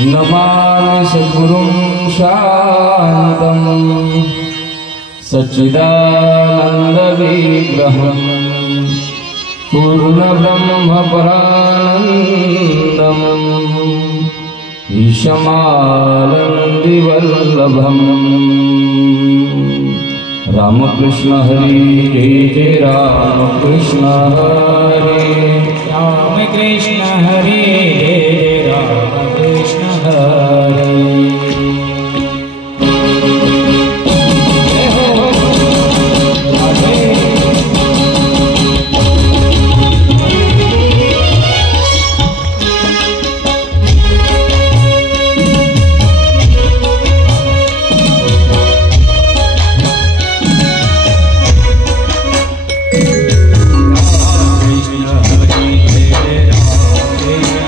नमामि सद्गुरुं शान्तं सच्चिदानन्दविग्रहं पूर्णब्रह्मपरानन्दम् ईशमानन्दिवल्लभम्। रामकृष्ण हरि जय रामकृष्ण हरे रामकृष्ण हरे रामकृष्ण हरे। Hare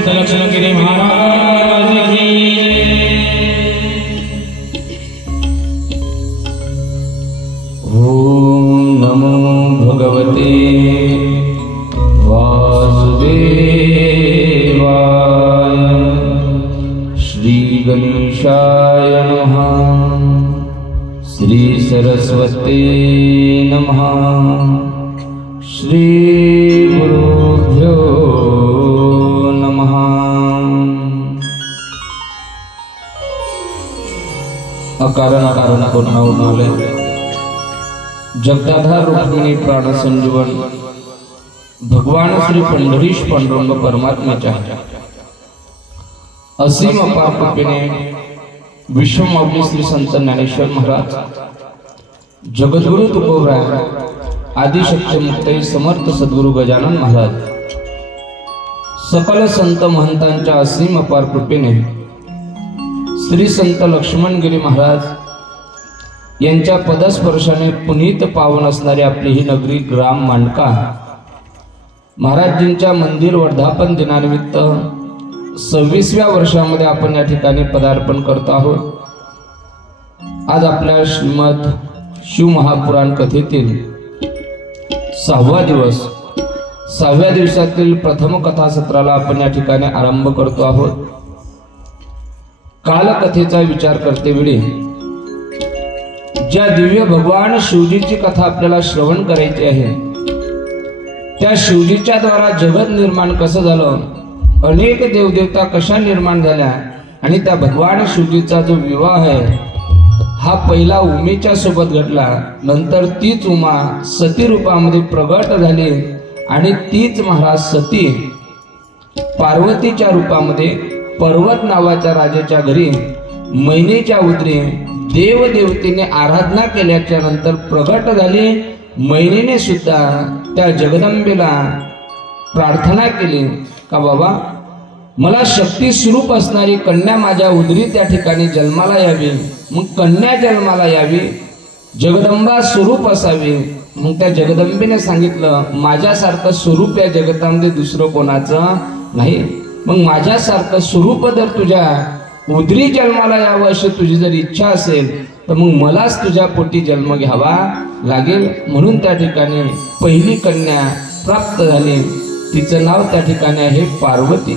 संत लक्ष्मणगिरी महाराज की ओम नमो भगवते वासुदेवाय। श्री गणेशाय नमः। श्री सरस्वती नमः। श्री गुरुभ्यो नमः। अकारण कारण कोणाले जगदाधार रुक्मिणी प्राण संजीवन भगवान श्री पंढरीश पांडुरंग परमात्म्याच्या असीम अपार कृपेने विश्वमाऊली श्री संत ज्ञानेश्वर महाराज जगद्गुरु तुकोबराय आदिशक्ती मुक्ताई समर्थ सद्गुरु गजानन महाराज सकल संत महंतांच्या असीम अपार कृपेने श्री संत लक्ष्मणगिरी महाराज यांच्या पदस्पर्शाने पुनीत पावन असणारी आपली ही नगरी ग्राम मांडका महाराजींच्या मंदिर वर्धापन दिनानिमित्त 26व्या वर्षामध्ये आपण या ठिकाणी पदार्पण करतो आहोत। आज आपल्या श्रीमद शिव महापुराण कथेतील 6वा दिवस 6व्या दिवसातील प्रथम कथासत्राला आपण या ठिकाणी आरंभ करतो आहोत। कालकथेचा विचार करते वेळी ज्या दिव्य भगवान शिवजीची कथा आपल्याला श्रवण करायची आहे त्या शिवजीच्या द्वारा जगत निर्माण कसं झालं, अनेक देवदेवता कशा निर्माण झाल्या आणि त्या भगवान शिवजीचा जो विवाह आहे हा पहिला उमेच्या सोबत घडला, नंतर तीच उमा सती रूपामध्ये प्रगट झाली आणि तीच महाराज सती पार्वतीच्या रूपामध्ये पर्वत नावाच्या राजाच्या घरी मैनेच्या उदरी देवदेवतेने आराधना केल्याच्या नंतर प्रगट झाली। मैनेने सुद्धा त्या जगदंबेला प्रार्थना केली का बाबा मला शक्ती स्वरूप असणारी कन्या माझ्या उदरी त्या ठिकाणी जन्माला यावी। मग कन्या जन्माला यावी, जगदंबा स्वरूप असावी। मग त्या जगदंबेने सांगितलं माझ्यासारखं स्वरूप या जगतामध्ये दुसरं कोणाचं नाही। मग माझ्यासारखं स्वरूप जर तुझ्या उदरी जन्माला यावं अशी तुझी जर इच्छा असेल तर मग मलाच तुझ्या पोटी जन्म घ्यावा लागेल। म्हणून त्या ठिकाणी पहिली कन्या प्राप्त झाली, तिचं नाव त्या ठिकाणी आहे पार्वती।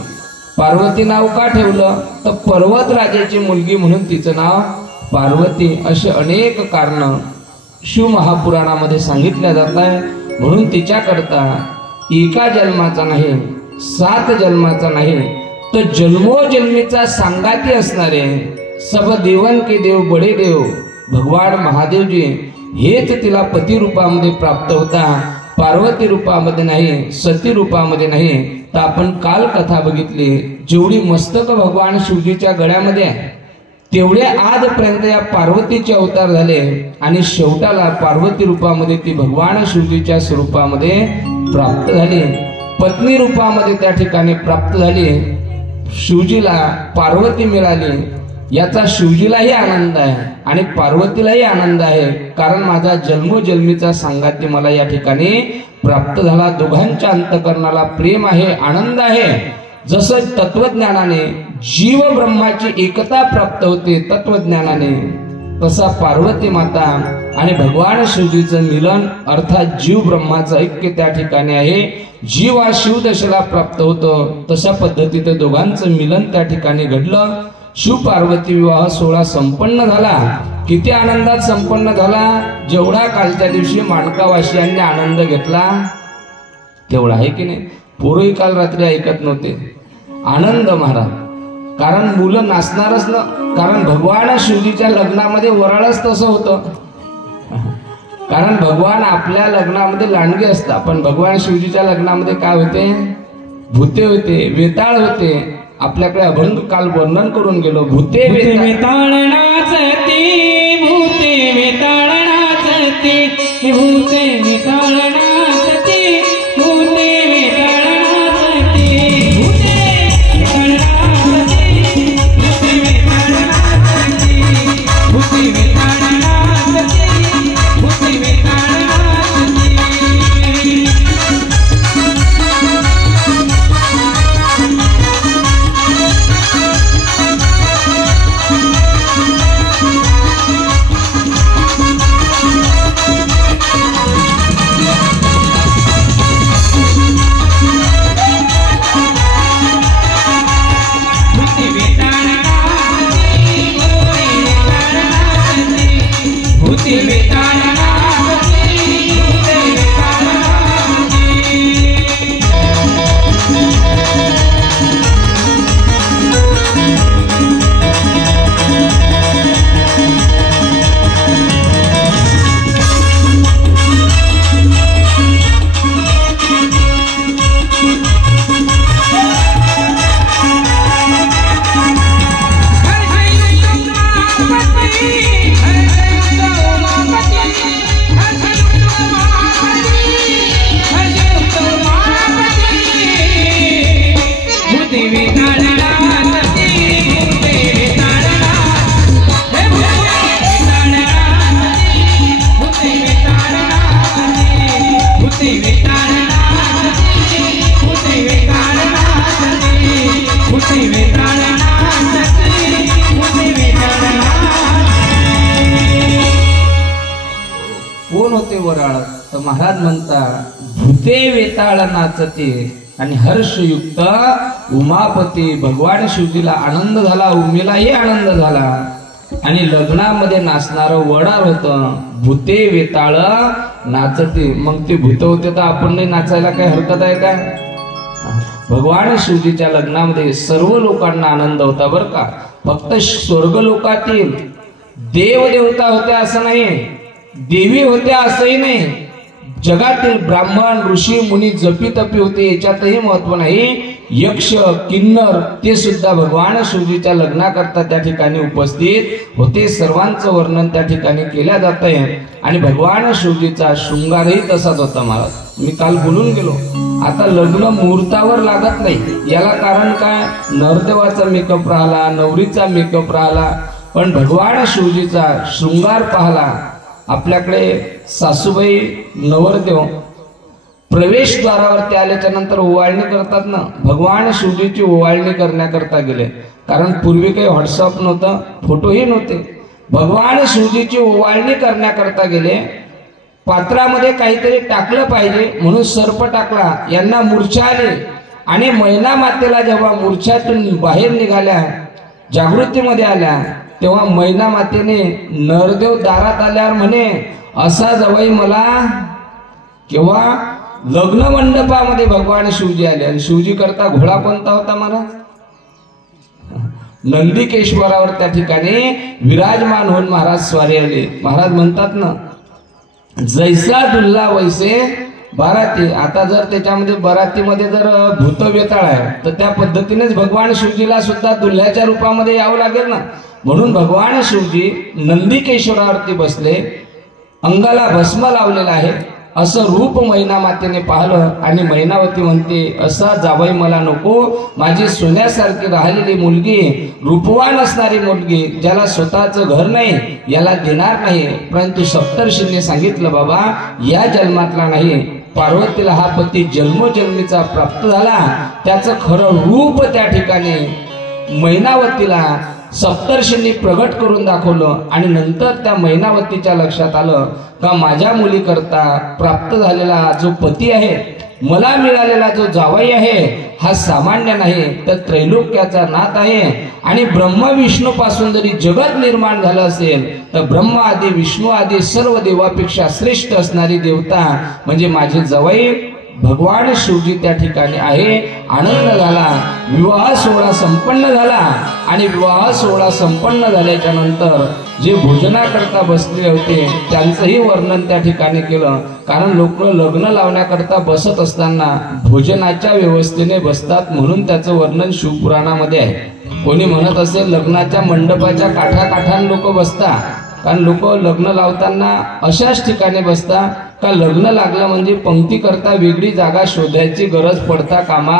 पार्वती नाव का ठेवलं तर पर्वत राजाची मुलगी म्हणून तिचं नाव पार्वती। असे अनेक कारण शिव महापुराणामध्ये सांगितल्या जात आहे। म्हणून तिच्याकरता एका जन्माचा नाही 7 जन्माचा नाही तर जन्मोजन्मीचा सांगाती असणारे सब देवन के देव बडे देव भगवान महादेव जी हेच तिला पती रूपामध्ये प्राप्त होता, पार्वती रूपामध्ये नाही, सती रूपामध्ये नाही। तर आपण काल कथा बघितली, जेवढी मस्तक भगवान शिवजीच्या गळ्यामध्ये आहे तेवढे आजपर्यंत या पार्वतीचे अवतार झाले आणि शेवटाला पार्वती रूपामध्ये ती भगवान शिवजीच्या स्वरूपामध्ये प्राप्त झाली, पत्नी रूपामध्ये त्या ठिकाणी प्राप्त झाली। शिवजीला पार्वती मिळाली याचा शिवजीलाही आनंद आहे आणि पार्वतीलाही आनंद आहे, कारण माझा जन्मोजन्मीचा सांगाती मला या ठिकाणी प्राप्त झाला। दोघांच्या अंतकरणाला प्रेम आहे, आनंद आहे। जसं तत्वज्ञानाने जीव ब्रह्माची एकता प्राप्त होते तत्वज्ञानाने, तसा पार्वती माता आणि भगवान शिवजीचं मिलन अर्थात जीव ब्रह्माचं ऐक्य त्या ठिकाणी आहे। जीव हा शिवदशेला प्राप्त होतो, तशा पद्धतीने दोघांचं मिलन त्या ठिकाणी घडलं। शिव पार्वती विवाह सोहळा संपन्न झाला। किती आनंदात संपन्न झाला, जेवढा कालच्या दिवशी माणकावासियांनी आनंद घेतला तेवढा आहे की नाही। पोरही काल रात्री ऐकत नव्हते आनंद महाराज, कारण मुलं नाचणारच ना, कारण भगवान शिवजीच्या लग्नामध्ये वराळच तसं होतं। कारण भगवान आपल्या लग्नामध्ये लांडगे असतात, पण भगवान शिवजीच्या लग्नामध्ये काय होते, भूते होते, वेताळ होते। आपल्याकडे अभंग काल वर्णन करून गेलो, भूते वेताळ नाचती, भूते वेताळ नाचती, भूते वेताळ नाचती, भूते वेताळ नाचती, भूते वेताळ नाचती, भूते वेताळ नाचती, भूते वेताळ नाचती, भूते वेताळ नाचती। कोण होते वराळ तर महाराज म्हणतात भूते वेताळ नाचते आणि हर्षयुक्त उमापती भगवान शिवजीला आनंद झाला, उमेलाही आनंद झाला आणि लग्नामध्ये नाचणारं वडार होतं भूते वेताळ नाचते. मग ते भूत होते तर आपण नाही नाचायला काही हरकत आहे का? भगवान शिवजीच्या लग्नामध्ये सर्व लोकांना आनंद होता बरं का. फक्त स्वर्ग लोकातील देव देवता होत्या असं नाही, देवी होत्या असंही नाही, जगातील ब्राह्मण ऋषी मुनी जपी तपी होते याच्यातही महत्व नाही. यक्ष किन्नर ते सुद्धा भगवान शिवजीच्या लग्नाकरता त्या ठिकाणी उपस्थित होते. सर्वांचं वर्णन त्या ठिकाणी केल्या जात आहे आणि भगवान शिवजीचा शृंगारही तसाच होता. महाराज मी काल बोलून गेलो, आता लग्न मुहूर्तावर लागत नाही. याला कारण काय? नरदेवाचा मेकअप राहिला, नवरीचा मेकअप राहिला, पण भगवान शिवजीचा शृंगार पाहला. आपल्याकडे सासूबाई नवरदेव प्रवेशद्वारावरती आल्याच्या नंतर ओवाळणी करतात ना, भगवान शिवजीची ओवाळणी करण्याकरता गेले. कारण पूर्वी काही व्हॉट्सअप नव्हतं, फोटोही नव्हते. भगवान शिवजीची ओवाळणी करण्याकरता गेले. पात्रामध्ये काहीतरी टाकलं पाहिजे म्हणून सर्प टाकला, यांना मूर्छा आली आणि मैना मातेला जेव्हा मूर्छातून बाहेर निघाल्या, जागृतीमध्ये आल्या, तेव्हा मैना मातेने नरदेव दारात आल्यावर म्हणे असा जवाई मला. केव्हा? लग्न मंडपामध्ये भगवान शिवजी आले आणि शिवजी करता घोडा कोणता होता महाराज? नंदिकेश्वरावर त्या ठिकाणी विराजमान होऊन महाराज स्वारी आले. महाराज म्हणतात ना जैसा दुल्हा वैसे बाराती. आता जर त्याच्यामध्ये बारातीमध्ये जर भूत वेताळ आहे तर त्या पद्धतीनेच भगवान शिवजीला सुद्धा दुल्ह्याच्या रूपामध्ये यावं लागेल ना. म्हणून भगवान शिवजी नंदिकेश्वरावरती बसले, अंगाला भस्म लावलेला आहे. असं रूप मैना मातेने पाहिलं आणि मैनावती म्हणते असा जावई मला नको. माझी सोन्यासारखी राहिलेली मुलगी, रूपवान असणारी मुलगी, ज्याला स्वतःचं घर नाही, याला देणार नाही. परंतु सप्तर्षींनी सांगितलं बाबा या जन्मातला नाही, पार्वतीला हा पती जन्मोजन्मीचा प्राप्त झाला. त्याचं खरं रूप त्या ठिकाणी मैनावतीला सप्तर्षींनी प्रगट करून दाखवलं आणि नंतर त्या मैनावतीच्या लक्षात आलं का माझ्या मुलीकरता प्राप्त झालेला जो पती आहे, मला मिळालेला जो जावई आहे, हा सामान्य नाही तर त्रैलोक्याचा नाथ आहे. आणि ब्रह्मा विष्णू पासून जरी जगत निर्माण झालं असेल तर ब्रह्मा आदी विष्णू आदी सर्व देवापेक्षा श्रेष्ठ असणारी देवता म्हणजे माझे जावई भगवान शिवजी त्या ठिकाणी आहे. आनंद झाला, विवाह सोहळा संपन्न झाला आणि विवाह सोहळा संपन्न झाल्याच्या नंतर जे भोजनाकरता बसले होते त्यांचंही वर्णन त्या ठिकाणी केलं. कारण लोक लग्न लावण्याकरता बसत असताना भोजनाच्या व्यवस्थेने बसतात म्हणून त्याचं वर्णन शिवपुराणामध्ये आहे. कोणी म्हणत असेल लग्नाच्या मंडपाच्या काठाकाठान लोक बसतात, कारण लोक लग्न लावताना अशाच ठिकाणी बसता का लग्न लागलं म्हणजे पंक्ती करता वेगळी जागा शोधायची गरज पडता कामा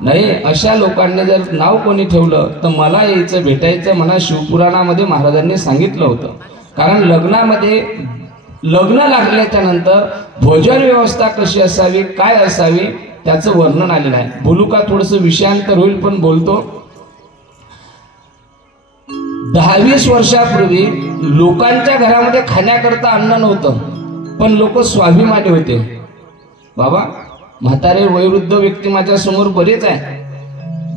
नाही. अशा लोकांनी जर नाव कोणी ठेवलं तर मला यायचं भेटायचं म्हणा शिवपुराणामध्ये महाराजांनी सांगितलं होतं. कारण लग्नामध्ये लग्न लागल्याच्या नंतर भोजन व्यवस्था कशी असावी, काय असावी त्याचं वर्णन आलेलं आहे. बोलू का? थोडस विषयांतर होईल पण बोलतो. 10-20 वर्षापूर्वी लोकांच्या घरामध्ये खाण्याकरता अन्न नव्हतं, पण लोक स्वाभिमानी होते. बाबा म्हातारे वयोवृद्ध व्यक्ती माझ्या समोर बरेच आहे.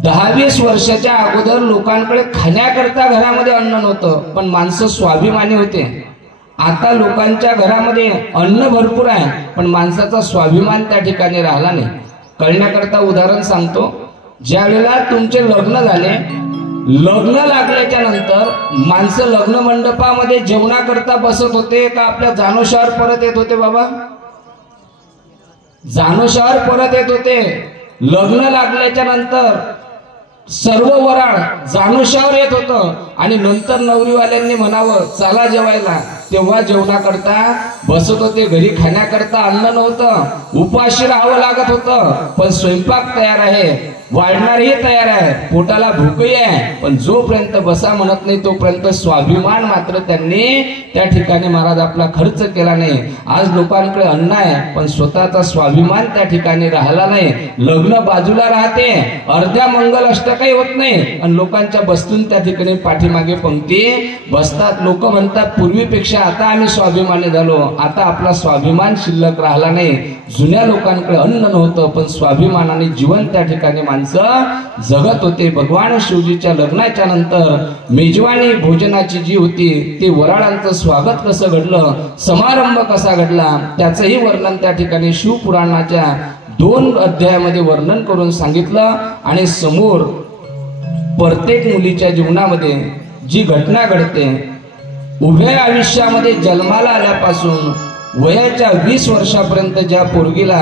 10-20 वर्षाच्या अगोदर लोकांकडे खाण्याकरता घरामध्ये अन्न नव्हतं, पण माणसं स्वाभिमानी होते. आता लोकांच्या घरामध्ये अन्न भरपूर आहे, पण माणसाचा स्वाभिमान त्या ठिकाणी राहिला नाही. कळण्याकरता उदाहरण सांगतो. ज्या वेळेला तुमचे लग्न झाले, लग्न लागल्याच्या नंतर माणसं लग्न मंडपामध्ये जेवणाकरता बसत होते का आपल्या जानोशावर परत येत होते? बाबा, जानोशावर परत येत होते. लग्न लागल्याच्या नंतर सर्व वराळ जानोशावर येत होतं आणि नंतर नवरीवाल्यांनी म्हणावं चला जेवायला, तेव्हा जेवणाकरता बसत होते. घरी खाण्याकरता अन्न नव्हतं, उपाशी राहावं लागत होतं. पण स्वयंपाक तयार आहे, वाढणारही तयार आहे, पोटाला भूकही आहे, पण जोपर्यंत बसा म्हणत नाही तोपर्यंत स्वाभिमान मात्र त्यांनी त्या ठिकाणी महाराज आपला खर्च केला नाही. आज लोकांकडे अन्न आहे, पण स्वतःचा स्वाभिमान त्या ठिकाणी राहिला नाही. लग्न बाजूला राहते, अर्ध्या मंगल अष्टकही होत नाही आणि लोकांच्या बसतून त्या ठिकाणी पाठीमागे पंक्ती बसतात. लोक म्हणतात पूर्वीपेक्षा आता आम्ही स्वाभिमानी झालो. आता आपला स्वाभिमान शिल्लक राहिला नाही. जुन्या लोकांकडे अन्न नव्हतं, पण स्वाभिमानाने जीवन त्या ठिकाणी माणसं जगत होते. भगवान शिवजीच्या लग्नाच्या नंतर मेजवानी भोजनाची जी होती, ते वराळांचं स्वागत कसं घडलं, समारंभ कसा घडला, त्याचंही वर्णन त्या ठिकाणी शिवपुराणाच्या 2 अध्यायामध्ये वर्णन करून सांगितलं. आणि समोर प्रत्येक मुलीच्या जीवनामध्ये जी घटना घडते, उभ्या आयुष्यामध्ये जन्माला आल्यापासून वयाच्या 20 वर्षापर्यंत ज्या पोरगीला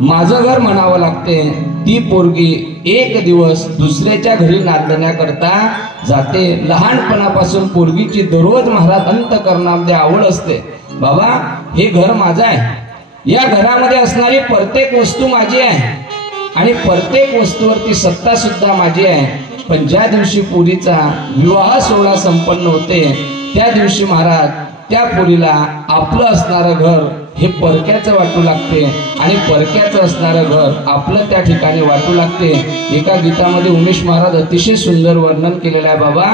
माझं घर म्हणावं लागते, ती पोरगी एक दिवस दुसऱ्याच्या घरी नांदण्याकरता जाते. लहानपणापासून पोरगीची दररोज महाराज अंतःकरणामध्ये आवड असते. बाबा, हे घर माझं आहे, या घरामध्ये असणारी प्रत्येक वस्तू माझी आहे आणि प्रत्येक वस्तूवरती सत्ता सुद्धा माझी आहे. पण ज्या दिवशी पोरीचा विवाह सोहळा संपन्न होते, त्या दिवशी महाराज त्या पोरीला आपलं असणारं घर हे परक्याचं वाटू लागते आणि परक्याचं असणारं घर आपलं त्या ठिकाणी वाटू लागते. एका गीतामध्ये उमेश महाराज अतिशय सुंदर वर्णन केलेलं आहे. बाबा,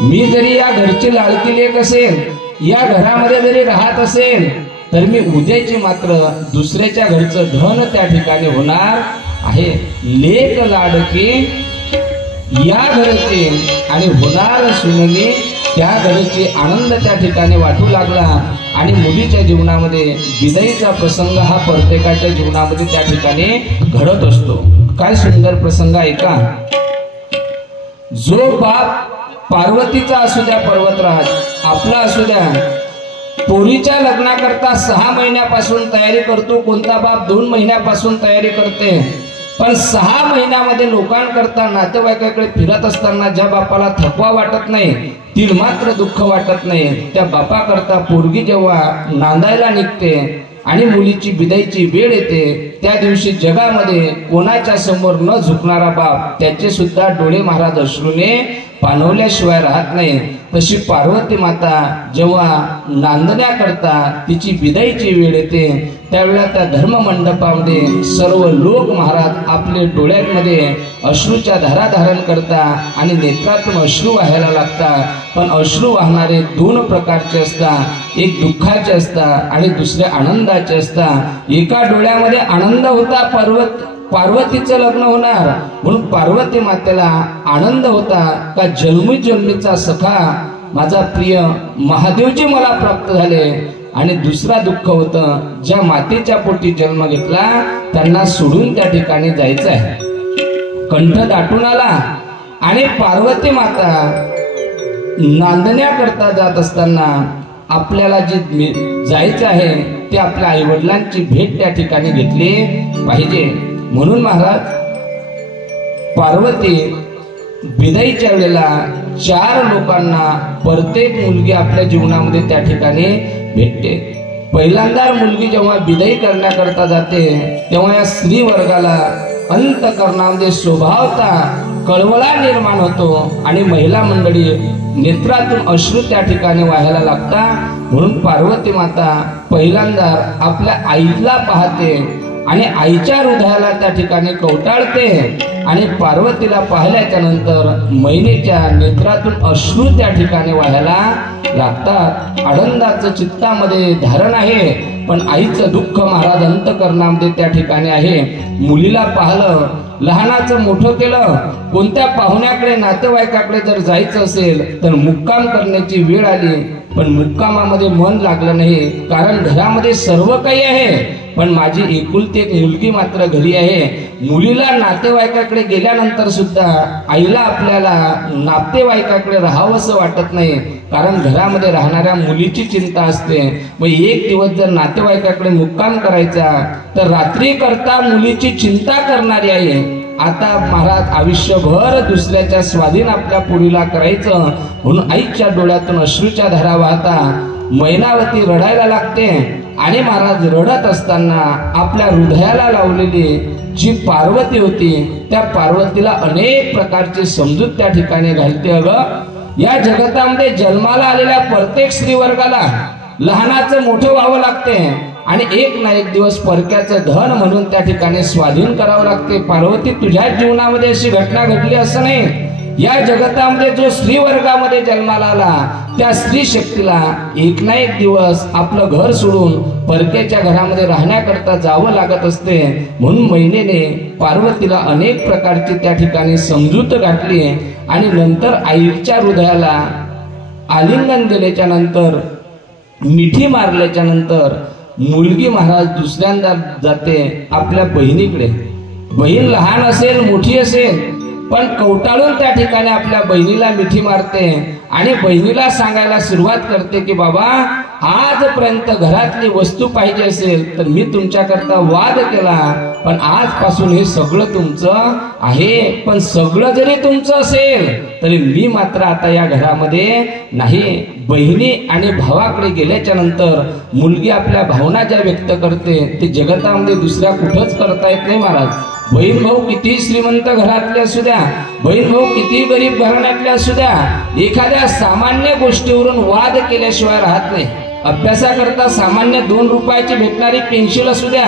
मी जरी या घरची लाडकी लेक असेल, या घरामध्ये जरी राहत असेल, तर मी उद्याची मात्र दुसऱ्याच्या घरचं धन त्या ठिकाणी होणार आहे. लेक लाडकी या घरची आणि होणार सुनली त्या घरची आनंद त्या ठिकाणी वाटू लागला. आणि मुलीच्या जीवनामध्ये विदाईचा प्रसंग हा प्रत्येकाच्या जीवनामध्ये त्या ठिकाणी घडत असतो. काय सुंदर प्रसंग आहे का? जो बाप पार्वतीचा असू द्या, पर्वतराज आपला असू द्या, पोरीच्या लग्नाकरता 6 महिन्यापासून तयारी करतो. कोणता बाप 2 महिन्यापासून तयारी करते. पण 6 महिन्यामध्ये लोकांकरता नातेवाईकाकडे फिरत असताना ज्या बापाला थकवा वाटत नाही, तिला मात्र दुःख वाटत नाही, त्या बापाकरता पोरगी जेव्हा नांदायला निघते आणि मुलीची विदाईची वेळ येते, त्या दिवशी जगामध्ये कोणाच्या समोर न झुकणारा बाप त्याचे सुद्धा डोळे महाराज अश्रूने पाणवल्याशिवाय राहत नाही. तशी पार्वती माता जेव्हा नांदण्याकरता तिची विदाईची वेळ येते, त्यावेळेला त्या धर्म मंडपामध्ये सर्व लोक महाराज आपले डोळ्यांमध्ये अश्रूच्या धारा धारण करता आणि नेत्रातून अश्रू वाहायला लागतात. पण अश्रू वाहणारे 2 प्रकारचे असतात. एक दुःखाचे असतात आणि दुसरे आनंदाचे असतात. एका डोळ्यामध्ये आनंद होता, पार्वतीचं लग्न होणार म्हणून पार्वती मातेला आनंद होता का जन्मी जन्मीचा सखा माझा प्रिय महादेवजी मला प्राप्त झाले. आणि दुसरा दुःख होतं, ज्या मातेच्या पोटी जन्म घेतला त्यांना सोडून त्या ठिकाणी जायचं आहे. कंठ दाटून आला आणि पार्वती माता नांदण्याकरता जात असताना आपल्याला जे जायचं आहे ते आपल्या आईवडिलांची भेट त्या ठिकाणी घेतली पाहिजे. म्हणून महाराज पार्वती विदाईच्या वेळेला 4 लोकांना प्रत्येक मुलगी आपल्या जीवनामध्ये त्या ठिकाणी भेटते. पहिल्यांदा मुलगी जेव्हा विदाई करण्याकरता जाते, तेव्हा या स्त्री वर्गाला अंतःकरणामध्ये स्वभावता कळवळा निर्माण होतो आणि महिला मंडळी नेत्रातून अश्रू त्या ठिकाणी वाहायला लागतात. म्हणून पार्वती माता पहिल्यांदा आपल्या आईला पाहते आणि आईच्या हृदयाला त्या ठिकाणी कवटाळते आणि पार्वतीला पाहिल्याच्या नंतर महिलेच्या नेत्रातून अश्रू त्या ठिकाणी वाहायला लागतात. आनंदाचं चित्तामध्ये धारण आहे, पण आईचं दुःख महाराज अंतःकरणामध्ये त्या ठिकाणी आहे. मुलीला पाहिलं, लहानाचं मोठं केलं. कोणत्या पाहुण्याकडे नातेवाईकाकडे जर जायचं असेल तर मुक्काम करण्याची वेळ आली, पण मुक्कामामध्ये मन लागलं नाही. कारण घरामध्ये सर्व काही आहे, पण माझी एकुलती एक मुलगी मात्र घरी आहे. मुलीला नातेवाईकाकडे गेल्यानंतर सुद्धा आईला आपल्याला नातेवाईकाकडे राहावंसं वाटत नाही, कारण घरामध्ये राहणाऱ्या मुलीची चिंता असते. मग एक दिवस जर नातेवाईकाकडे मुक्काम करायचा तर रात्री करता मुलीची चिंता करणारी आहे. आता महाराज आयुष्यभर दुसऱ्याच्या स्वाधीन आपल्या पुरीला करायचं म्हणून आईच्या डोळ्यातून अश्रूच्या धारा वाहता मैनावती रडायला लागते. आणि महाराज रडत असताना आपल्या हृदयाला लावलेली जी पार्वती होती त्या पार्वतीला अनेक प्रकारची समजूत त्या ठिकाणी घालते. अगं या जगतामध्ये जन्माला आलेल्या प्रत्येक स्त्रीवर्गाला लहानाचं मोठं व्हावं लागते आणि एक ना एक दिवस परक्याचं धन म्हणून त्या ठिकाणी स्वाधीन करावं लागते. पार्वती तुझ्या जीवनामध्ये अशी घटना घडली असं नाही. या जगतामध्ये जो स्त्री वर्गामध्ये जन्माला आला त्या स्त्री शक्तीला एक ना एक दिवस आपलं घर सोडून परक्याच्या घरामध्ये राहण्याकरता जावं लागत असते. म्हणून महिनेने पार्वतीला अनेक प्रकारची त्या ठिकाणी समजूत घातली आणि नंतर आईच्या हृदयाला आलिंगन दिल्याच्या नंतर मिठी मारल्याच्या नंतर मुलगी महाराज दुसऱ्यांदा जाते आपल्या बहिणीकडे. बहीण लहान असेल मोठी असेल पण कवटाळून त्या ठिकाणी आपल्या बहिणीला मिठी मारते आणि बहिणीला सांगायला सुरुवात करते की बाबा आजपर्यंत घरातली वस्तू पाहिजे असेल तर मी तुमच्याकरता वाद केला, पण आजपासून हे सगळं तुमचं आहे. पण सगळं जरी तुमचं असेल तरी मी मात्र आता या घरामध्ये नाही. बहिणी आणि भावाकडे गेल्याच्या नंतर मुलगी आपल्या भावना ज्या व्यक्त करते ते जगतामध्ये दुसऱ्या कुठंच करता येत नाही महाराज. बहीण भाऊ किती श्रीमंत घरातले असू द्या, बहीण भाऊ किती गरीब घराण्यातले असू द्या, एखाद्या सामान्य गोष्टीवरून वाद केल्याशिवाय राहत नाही. अभ्यासाकरता सामान्य 2 रुपयाची भेटणारी पेन्सिल असू द्या,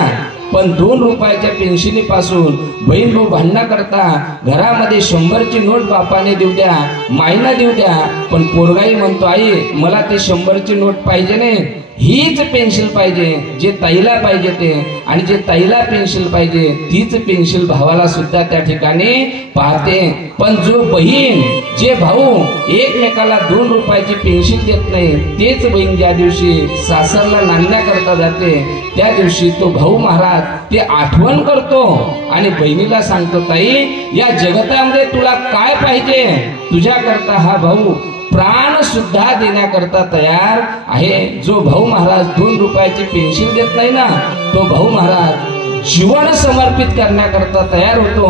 पण 2 रुपयाच्या पेन्सिलीपासून बहीण भाऊ भांडणा करता घरामध्ये 100ची नोट बापाने देऊ द्या, माईना देऊ द्या, पण पोरगाई म्हणतो आई मला ते 100ची नोट पाहिजे नाही, हीच पेन्सिल पाहिजे, जे ताईला पाहिजे ते, आणि जे ताईला पेन्सिल पाहिजे तीच पेन्सिल भावाला सुद्धा त्या ठिकाणी पाहते. पण जो बहीण जे भाऊ एकमेकाला 2 रुपयाची पेन्सिल देत नाही तेच बहीण ज्या दिवशी सासरला नांदण्याकरता जाते त्या दिवशी तो भाऊ महाराज ते आठवण करतो आणि बहिणीला सांगतो ताई या जगतामध्ये तुला काय पाहिजे, तुझ्याकरता हा भाऊ प्राण सुद्धा देण्याकरता तयार आहे. जो भाऊ महाराज 2 रुपयाची पेन्सिल देत नाही ना तो भाऊ महाराज जीवन समर्पित करण्याकरता तयार होतो.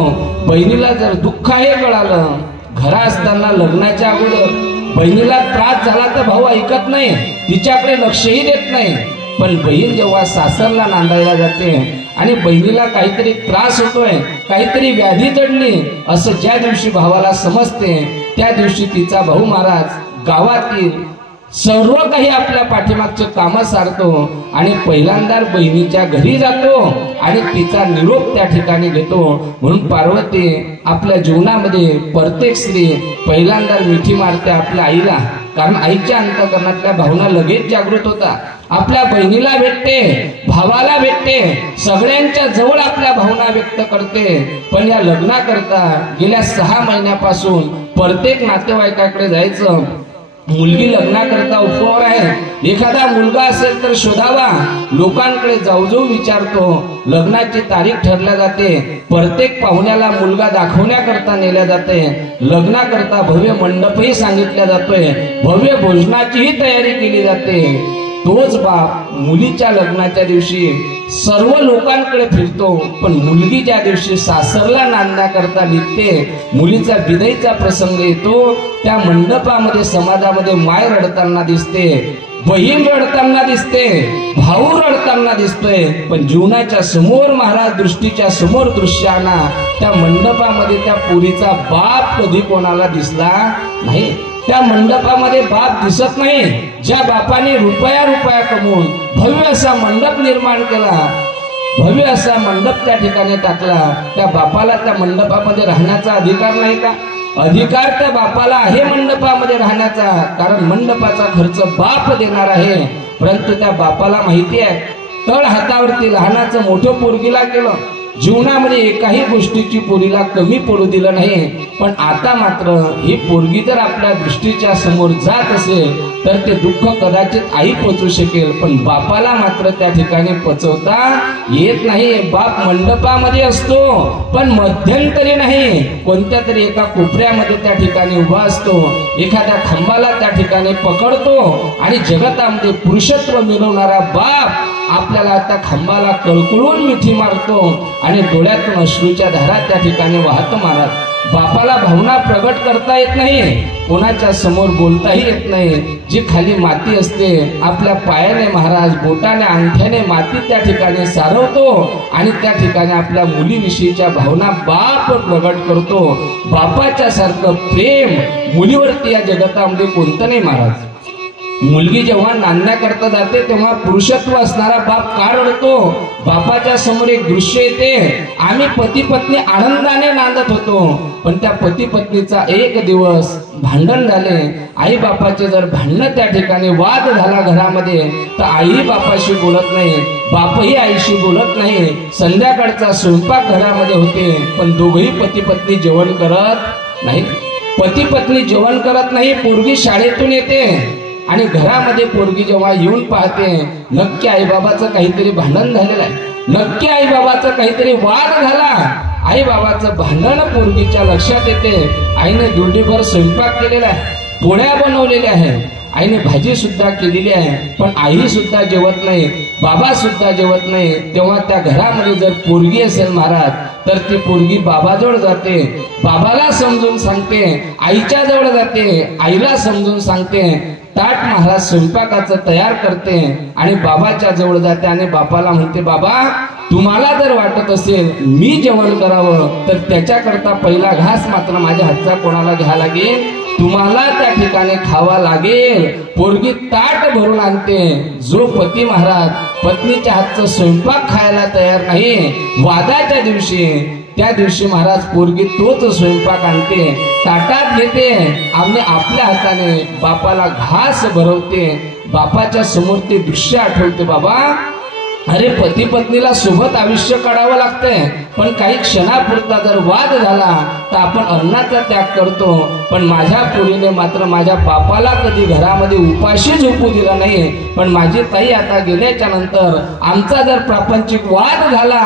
बहिणीला जर दुःख आहे कळालं, घरा असताना लग्नाच्या अगोदर बहिणीला त्रास झाला तर भाऊ ऐकत नाही, तिच्याकडे लक्षही देत नाही. पण बहीण जेव्हा सासरला नांदायला जाते आणि बहिणीला काहीतरी त्रास होतोय, काहीतरी व्याधी चढली असं ज्या दिवशी भावाला समजते त्या दिवशी तिचा भाऊ महाराज गावातील सर्व काही आपल्या पाठीमागचं काम सारतो आणि पहिल्यांदा बहिणीच्या घरी जातो आणि तिचा निरोप त्या ठिकाणी घेतो. म्हणून पार्वती आपल्या जीवनामध्ये प्रत्येक स्त्री पहिल्यांदा मिठी मारते आपल्या आईला, कारण आईच्या अंतःकरणातल्या भावना लगेच जागृत होता. आपल्या बहिणीला भेटते, भावाला भेटते, सगळ्यांच्या जवळ आपल्या भावना व्यक्त करते. पण या लग्नाकरता गेल्या 6 महिन्यापासून प्रत्येक नातेवाईकाकडे जायचं. मुलगी लग्नाकरता उपवर आहे, एखादा मुलगा असेल तर शोधावा, लोकांकडे जाऊ जाऊ विचारतो, लग्नाची तारीख ठरल्या जाते, प्रत्येक पाहुण्याला मुलगा दाखवण्याकरता नेल्या जाते, लग्नाकरता भव्य मंडपही सांगितला जातोय, भव्य भोजनाचीही तयारी केली जाते. तोच बाप मुलीच्या लग्नाच्या दिवशी सर्व लोकांकडे फिरतो, पण मुलगी ज्या दिवशी सासरला नांदण्याकरता निघते, मुलीचा विदाईचा प्रसंग येतो, त्या मंडपामध्ये समाजामध्ये माय रडताना दिसते, बहीण रडताना दिसते, भाऊ रडताना दिसतोय. पण जीवनाच्या समोर महाराज दृष्टीच्या समोर दृश्याना त्या मंडपामध्ये त्या पुरीचा बाप कधी कोणाला दिसला नाही. त्या मंडपामध्ये बाप दिसत नाही. ज्या बापाने रुपया कमवून भव्य असा मंडप निर्माण केला, भव्य असा मंडप त्या ठिकाणी टाकला, त्या बापाला त्या मंडपामध्ये राहण्याचा अधिकार नाही का? अधिकार त्या बापाला आहे मंडपामध्ये राहण्याचा, कारण मंडपाचा खर्च बाप देणार आहे. परंतु त्या बापाला माहिती आहे तळ हातावरती लहानाचं मोठं पोरगीला केलं, जीवनामध्ये एकाही गोष्टीची पोरीला कमी पडू दिलं नाही. पण आता मात्र ही पोरगी जर आपल्या दृष्टीच्या समोर जात असेल तर ते दुःख कदाचित आई पचवू शकेल, पण बापाला मात्र त्या ठिकाणी पचवता येत नाही. बाप मंडपामध्ये असतो पण मध्यंतरी नाही, कोणत्या तरी एका कोपऱ्यामध्ये त्या ठिकाणी उभा असतो, एखाद्या खांबाला त्या ठिकाणी पकडतो आणि जगतामध्ये पुरुषत्व मिळवणारा बाप आपल्याला त्या खांबाला कळकळून मिठी मारतो आणि डोळ्यातून अश्रूच्या धारा त्या ठिकाणी वाहत मारत. बापाला भावना प्रगट करता येत नाही, कोणाच्या समोर बोलताही येत नाही. जी खाली माती असते आपल्या पायाने महाराज बोटाने अंगठ्याने माती त्या ठिकाणी सारवतो आणि त्या ठिकाणी आपल्या मुलीविषयीच्या भावना बाप प्रगट करतो. बापाच्या सारखं प्रेम मुलीवरती या जगतामध्ये कोणतं नाही महाराज. मुलगी जेव्हा नांदण्याकरता जाते तेव्हा पुरुषत्व असणारा बाप का रडतो. बापाच्या समोर एक दृश्य येते, आम्ही पती पत्नी आनंदाने नांदत होतो, पण त्या पती पत्नीचा एक दिवस भांडण झाले. आई बापाचे जर भांडण त्या ठिकाणी वाद झाला घरामध्ये तर आई बापाशी बोलत नाही, बापही आईशी बोलत नाही. संध्याकाळचा स्वयंपाक घरामध्ये होते पण दोघही पती पत्नी जेवण करत नाही. पती पत्नी जेवण करत नाही. पोरगी शाळेतून येते आणि घरामध्ये पोरगी जेव्हा येऊन पाहते नक्की आईबाबाचं काहीतरी भांडण झालेलं आहे, नक्की आईबाबाचा काहीतरी वाद झाला. आई बाबाचं भांडण पोरगीच्या लक्षात येते. आईने दुर्डीभर स्वयंपाक केलेला आहे, पोळ्या बनवलेल्या आहे, आईने भाजी सुद्धा केलेली आहे, पण आई सुद्धा जेवत नाही, बाबा सुद्धा जेवत नाही. तेव्हा त्या घरामध्ये जर पोरगी असेल महाराज तर ती पोरगी बाबाजवळ जाते, बाबाला समजून सांगते, आईच्या जवळ जाते, आईला समजून सांगते. ताट महाराज स्वयंपाकाचं तयार करते आणि बाबाच्या जवळ जाते आणि बापाला म्हणते, बाबा तुम्हाला जर वाटत असेल मी जेवण करावं तर त्याच्याकरता पहिला घास मात्र माझ्या हातचा कोणाला घ्यावा लागेल, तुम्हाला त्या ठिकाणी खावा लागेल. पोरगी ताट भरून आणते. जो पती महाराज पत्नीच्या हातचा स्वयंपाक खायला तयार नाही, वादाच्या दिवशी त्या दिवशी महाराज पोरगी तोच स्वयंपाक आणते, ताटात घेते आणि आपल्या हाताने बापाला घास भरवते. बापाच्या समोर ते दृश्य आठवते. बाबा अरे पती पत्नीला सोबत आयुष्य काढावं लागतंय, पण काही क्षणापुरता जर वाद झाला तर आपण अन्नाचा त्याग करतो, पण माझ्या पोरीने मात्र माझ्या बापाला कधी घरामध्ये उपाशी झोपू दिला नाही. पण माझी ताई आता गेल्याच्या नंतर आमचा जर प्रापंचिक वाद झाला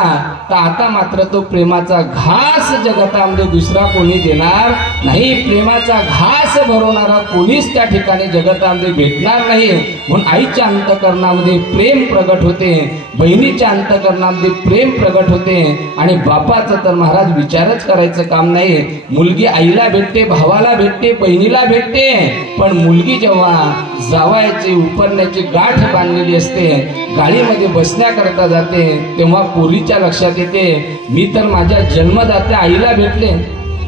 तर आता मात्र तो प्रेमाचा घास जगतामध्ये दुसरा कोणी देणार नाही. प्रेमाचा घास भरवणारा कोणीच त्या ठिकाणी जगतामध्ये भेटणार नाही. म्हणून आईच्या अंतःकरणामध्ये प्रेम प्रगट होते, बहिणीच्या अंतःकरणामध्ये प्रेम प्रगट होते आणि बापाचं तर महाराज विचारच करायचं काम नाही. मुलगी आईला भेटते, भावाला भेटते, बहिणीला भेटते, पण मुलगी जेव्हा जावयाची उपरण्याची गाठ बांधलेली असते, गाडीमध्ये बसण्याकरता जाते, तेव्हा पोरीच्या लक्षात येते मी तर माझ्या जन्मदात्या आईला भेटले,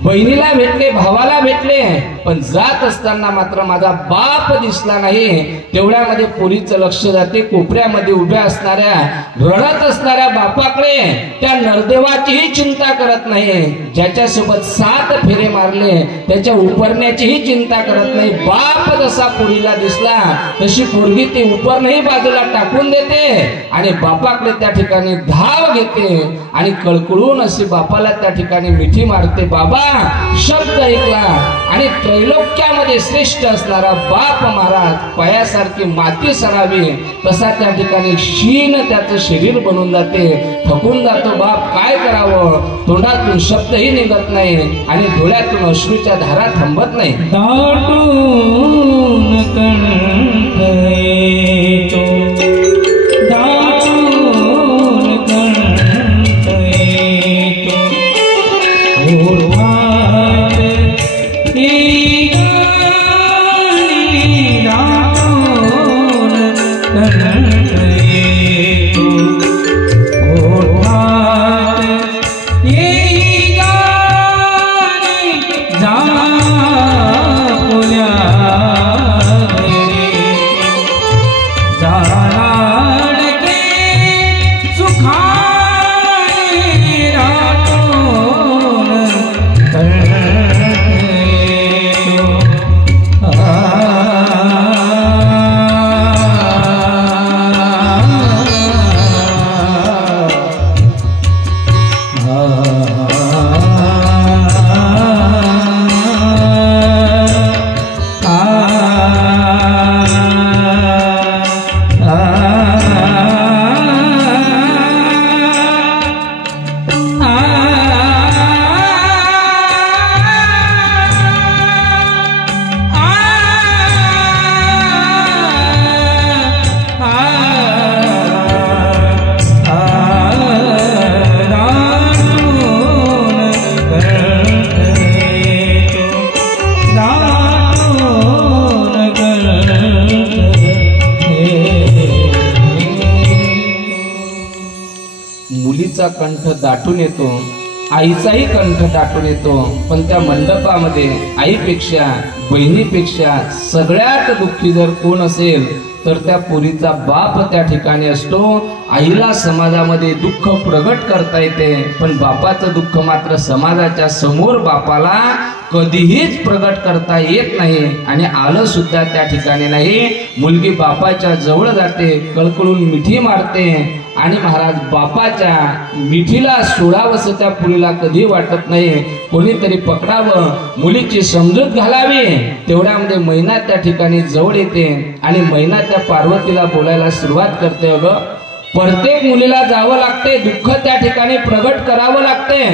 बहिणीला भेटले, भावाला भेटले, पण जात असताना मात्र माझा बाप दिसला नाही. तेवढ्यामध्ये पोरीचं लक्ष जाते कोपऱ्यामध्ये उभ्या असणाऱ्या रडत असणाऱ्या बापाकडे. त्या नरदेवाचीही चिंता करत नाही, ज्याच्यासोबत 7 फेरे मारले त्याच्या उपरण्याचीही चिंता करत नाही. बाप जसा पोरीला दिसला तशी पोरगी ती उपरण्याही बाजूला टाकून देते आणि बापाकडे त्या ठिकाणी धाव घेते आणि कळकळून अशी बापाला त्या ठिकाणी मिठी मारते. बाबा शब्द ऐकला आणि त्रैलोक्यामध्ये श्रेष्ठ असणारा बाप महाराज पायासारखी माती सरावी तसा त्या ठिकाणी शीन त्याचं शरीर बनून जाते, थकून जातो. बाप काय करावं, तोंडातून शब्दही निघत नाही आणि डोळ्यातून अश्रूच्या धारा थांबत नाही. जा मुलीचा कंठ दाटून येतो, आईचाही कंठ दाटून येतो, पण त्या मंडपामध्ये आईपेक्षा बहिणीपेक्षा सगळ्यात दुःखी जर कोण असेल तर त्या पोरीचा बाप त्या ठिकाणी असतो। आईला समाजामध्ये दुःख प्रगट करता येते, पण बापाचं दुःख मात्र समाजाच्या समोर बापाला कधीहीच प्रगट करता येत नाही आणि आलं सुद्धा त्या ठिकाणी नाही। मुलगी बापाच्या जवळ जाते, कळकळून मिठी मारते आणि महाराज बापाच्या मिठीला सोडावंसं त्या पुरीला कधी वाटत नाही। कोणीतरी पकडावं, मुलीची समजूत घालावी, तेवढ्यामध्ये मैना त्या ठिकाणी जवळ येते आणि मैना त्या पार्वतीला बोलायला सुरुवात करते, अगं प्रत्येक मुलीला जावं लागते, दुःख त्या ठिकाणी प्रगट करावं लागते,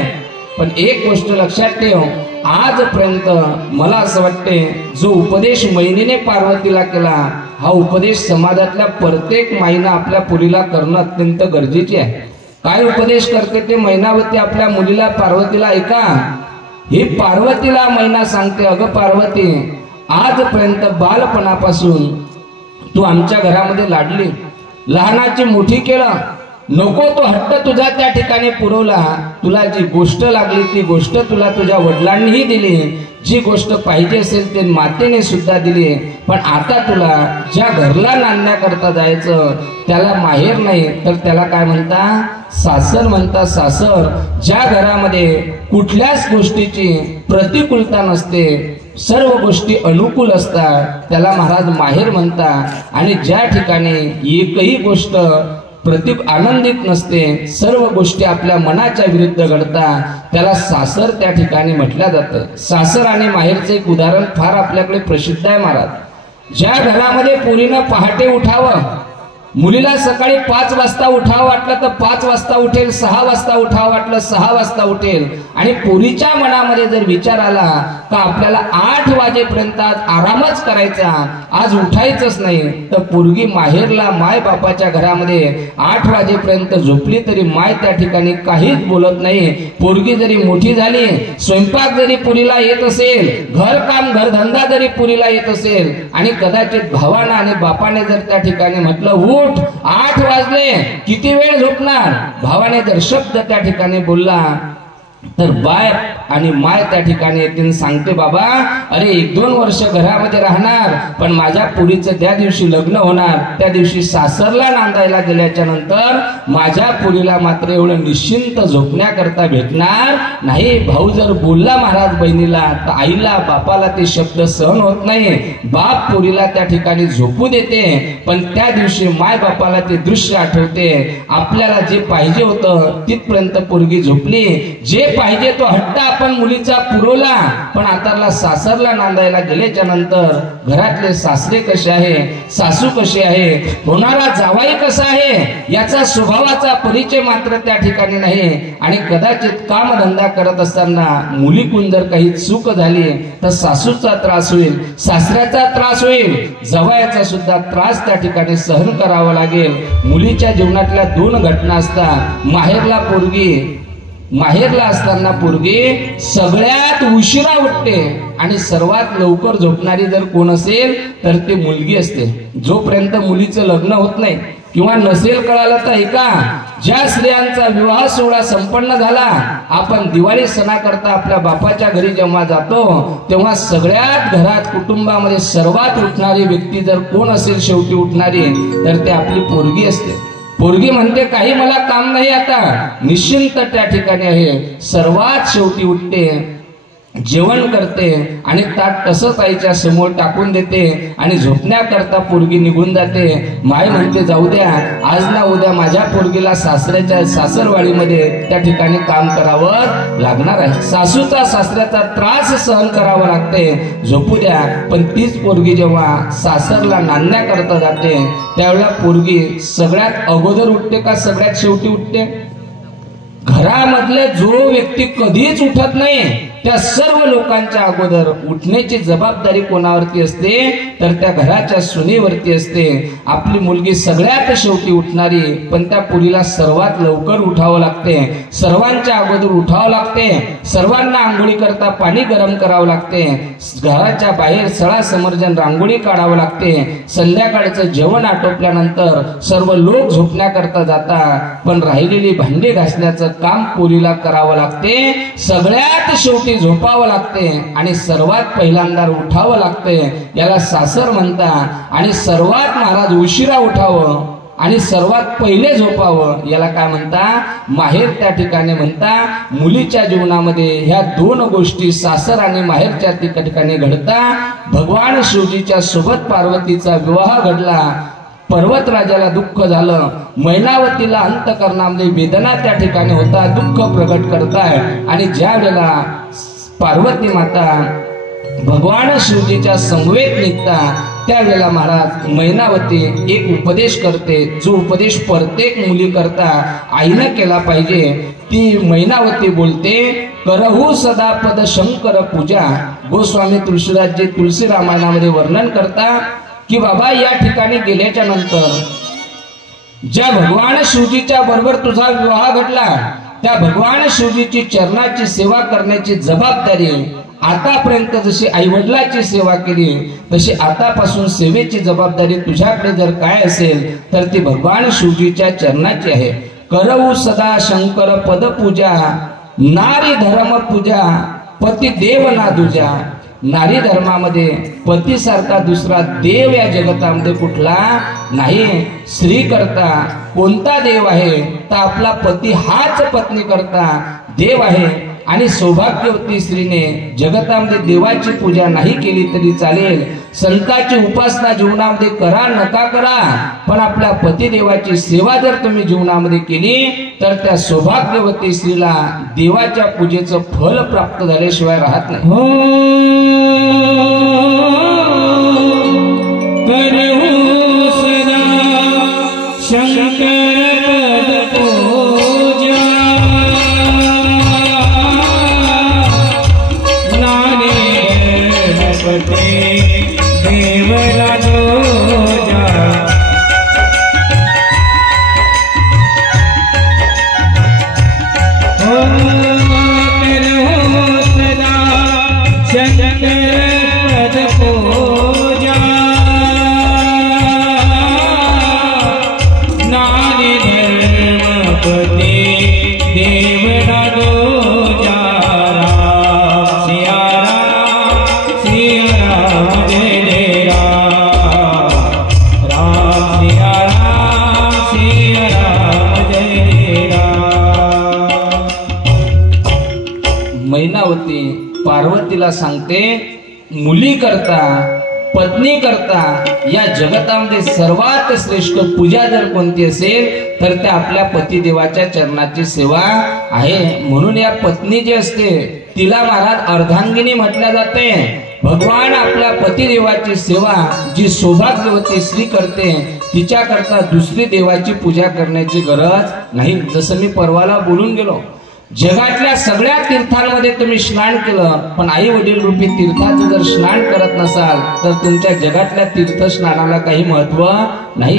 पण एक गोष्ट लक्षात ठेव, आजपर्यंत मला असं वाटते जो उपदेश मैनीने पार्वतीला केला हा उपदेश समाजातल्या प्रत्येक माईनं आपल्या पुरीला करणं अत्यंत गरजेचे आहे। काय उपदेश करते ते मैनावती आपल्या मुलीला पार्वतीला ऐका। ही पार्वतीला मैना सांगते, अगं पार्वती, आजपर्यंत बालपणापासून तू आमच्या घरामध्ये लाडली, लहानाची मोठी केलं, नको तो हट्ट तुझा त्या ठिकाणी पुरवला, तुला जी गोष्ट लागली ती गोष्ट तुला तुझ्या वडिलांनीही दिली, जी गोष्ट पाहिजे असेल ते मातेने सुद्धा दिली, पण आता तुला ज्या घरला नांदण्याकरता जायचं त्याला माहेर नाही तर त्याला काय म्हणता, सासर म्हणता। सासर ज्या घरामध्ये कुठल्याच गोष्टीची प्रतिकूलता नसते, सर्व गोष्टी अनुकूल असतात, त्याला महाराज माहेर म्हणता। आणि ज्या ठिकाणी एकही गोष्ट आनंदित नसते, सर्व गोष्टी आपल्या मनाच्या विरुद्ध घडतात, त्याला सासर त्या ठिकाणी म्हटलं जातं। सासर आणि माहेरचे एक उदाहरण फार आपल्याकडे प्रसिद्ध आहे महाराज। ज्या घरामध्ये पोरीनं पहाटे उठावं, मुलीला सकाळी 5 वाजता उठावं वाटलं तर 5 वाजता उठेल, 6 वाजता उठावं वाटलं 6 वाजता उठेल, आणि पोरीच्या मनामध्ये जर विचार आला का आपल्याला 8 वाजेपर्यंत आज आरामच करायचा, आज उठायचंच नाही, तर पोरगी माहेरला माय बापाच्या घरामध्ये 8 वाजेपर्यंत झोपली तरी माय त्या ठिकाणी काहीच बोलत नाही। पोरगी जरी मोठी झाली, स्वयंपाक जरी पुरीला येत असेल, घरकाम घरधंदा जरी पुरीला येत असेल, आणि कदाचित भावानं आणि बापाने जर त्या ठिकाणी म्हटलं उठ 8 वाजले, किती वेळ झोपणार, भावाने जर शब्द त्या ठिकाणी बोलला तर बाय आणि माय त्या ठिकाणी येतील, सांगते बाबा अरे 1-2 वर्ष घरामध्ये राहणार, पण माझ्या पुरीचं ज्या दिवशी लग्न होणार त्या दिवशी सासरला नांदायला गेल्याच्या नंतर माझ्या पुरीला मात्र एवढं निश्चिंत झोपण्याकरता भेटणार नाही। भाऊ जर बोलला महाराज बहिणीला तर आईला बापाला ते शब्द सहन होत नाही, बाप पुरीला त्या ठिकाणी झोपू देते, पण त्या दिवशी माय बापाला ते दृश्य आठवते, आपल्याला जे पाहिजे होतं तिथपर्यंत पोरगी झोपली, जे पाहिजे तो हट्ट आपण मुलीचा पुरवला, पण आता सासरला नांदायला गेल्याच्या नंतर घरातले सासरे कसे आहे, सासू कशी आहे, होणारा जावाई कसा आहे याचा स्वभावाचा परिचय मात्र त्या ठिकाणी नाही। आणि कदाचित कामधंदा करत असताना मुलीकून जर काही चूक झाली तर सासूचा त्रास होईल, सासऱ्याचा त्रास होईल, जावयाचा सुद्धा त्रास त्या ठिकाणी सहन करावा लागेल। मुलीच्या जीवनातल्या 2 घटना असतात, माहेरला असताना पोरगी सगळ्यात उशिरा उठते आणि सर्वात लवकर झोपणारी जर कोण असेल तर ती मुलगी असते। जोपर्यंत मुलीचं लग्न होत नाही किंवा नसेल कळालं तर ऐका, ज्या स्त्रियांचा विवाह सोहळा संपन्न झाला, आपण दिवाळी सणाकरता आपल्या बापाच्या घरी जेव्हा जातो तेव्हा सगळ्यात घरात कुटुंबामध्ये सर्वात उठणारी व्यक्ती जर कोण असेल शेवटी उठणारी तर ते आपली पोरगी असते। पोरगी म्हणते काही मला काम नाही, आता निश्चिंत त्या ठिकाणी आहे, सर्वात शेवटी उठते, जेवण करते आणि ताट तसंच आईच्या समोर टाकून देते आणि झोपण्याकरता पोरगी निघून जाते। माय म्हणते जाऊ द्या, आज ना उद्या माझ्या पोरगीला सासऱ्याच्या सासरवाडीमध्ये त्या ठिकाणी काम करावं लागणार आहे, सासूचा सासऱ्याचा त्रास सहन करावा लागते, झोपू द्या। पण तीच पोरगी जेव्हा सासरला नांदण्याकरता जाते त्यावेळेला पोरगी सगळ्यात अगोदर उठते का सगळ्यात शेवटी उठते? घरामधले जो व्यक्ती कधीच उठत नाही त्या सर्व लोकांच्या अगोदर उठण्याची जबाबदारी कोणावरती असते तर त्या घराच्या सुनेवरती असते। आपली मुलगी सगळ्यात शेवटी उठणारी, पण त्या पुरीला सर्वात लवकर उठावं लागते, सर्वांच्या अगोदर उठावं लागते, सर्वांना आंघोळी करता पाणी गरम करावं लागते, घराच्या बाहेर सळा समर्जन रांगोळी काढावं लागते, संध्याकाळचं जेवण आटोपल्यानंतर सर्व लोक झोपण्याकरता जातात, पण राहिलेली भांडी घासण्याचं काम पुरीला करावं लागते, सगळ्यात शेवटी झोपावं लागते आणि सर्वात पहिल्यांदा उठावं लागते। याला सासर म्हणतात। आणि सर्वात महाराज उशिरा उठावं आणि सर्वात पहिले झोपावं याला काय म्हणता माहेर। त्या ठिकाणी म्हणता मुलीच्या जीवनामध्ये ह्या दोन गोष्टी सासर आणि माहेरच्या ठिकाणी घडता। भगवान शिवजीच्या सोबत पार्वतीचा विवाह घडला, पर्वतराजाला दुःख झालं, मैनावतीला अंतकरणामध्ये वेदना त्या ठिकाणी होता, दुःख प्रकट करताय। आणि ज्या वेळेला पार्वती माता भगवान शिवजीच्या समवेत निघता त्यावेळेला महाराज मैनावती एक उपदेश करते, जो उपदेश प्रत्येक मुली करता आईनं केला पाहिजे। ती मैनावती बोलते, करहु सदा पद शंकर पूजा। गोस्वामी तुळशीदासजी तुलसी रामायणामध्ये वर्णन करता की बाबा या ठिकाणी गेल्याच्या नंतर ज्या भगवान शिवजीच्या बरोबर तुझा विवाह घडला त्या भगवान शिवजीची चरणाची सेवा करण्याची जबाबदारी आतापर्यंत जशी आईवडिलाची सेवा केली तशी आतापासून सेवेची जबाबदारी तुझ्याकडे जर काय असेल तर ती भगवान शिवजीच्या चरणाची आहे। करऊ सदा शंकर पद पूजा, नारी धर्म पूजा, पती देव ना दुजा। नारी धर्मामध्ये पतीसारखा दुसरा देव या जगतामध्ये कुठला नाही। स्त्री करता कोणता देव आहे तर आपला पती हाच पत्नी करता देव आहे। आणि सौभाग्यवती स्त्रीने जगतामध्ये देवाची पूजा नाही केली तरी चालेल, संतांची उपासना जीवनामध्ये करा नका करा, पण आपल्या पतिदेवाची सेवा जर तुम्ही जीवनामध्ये केली तर त्या सौभाग्यवती स्त्रीला देवाच्या पूजेचं फल प्राप्त झाल्याशिवाय राहत नाही। करहु सदा शंकर पूजा, देवला दूजा। करहु सदा शंकर पद पूजा, नारी धर्मपति देवला दूजा। मैनावती पार्वतीला सांगते, मुली करता पत्नी करता या जगतामध्ये सर्वात श्रेष्ठ पूजा जर कोणती असेल तर त्या आपल्या पतिदेवाच्या चरणाची सेवा आहे। म्हणून या पत्नी जी असते तिला महाराज अर्धांगिनी म्हटल्या जाते। भगवान आपल्या पतिदेवाची सेवा जी सौभाग्यवती स्त्री करते तिच्या करता दुसरी देवाची पूजा करण्याची गरज नाही। जसं मी परवाला बोलून गेलो, जगातल्या सगळ्या तीर्थांमध्ये तुम्ही स्नान केलं पण आई वडील रूपी तीर्थाचं जर स्नान करत नसाल तर तुमच्या जगातल्या तीर्थ स्नानाला काही महत्व नाही।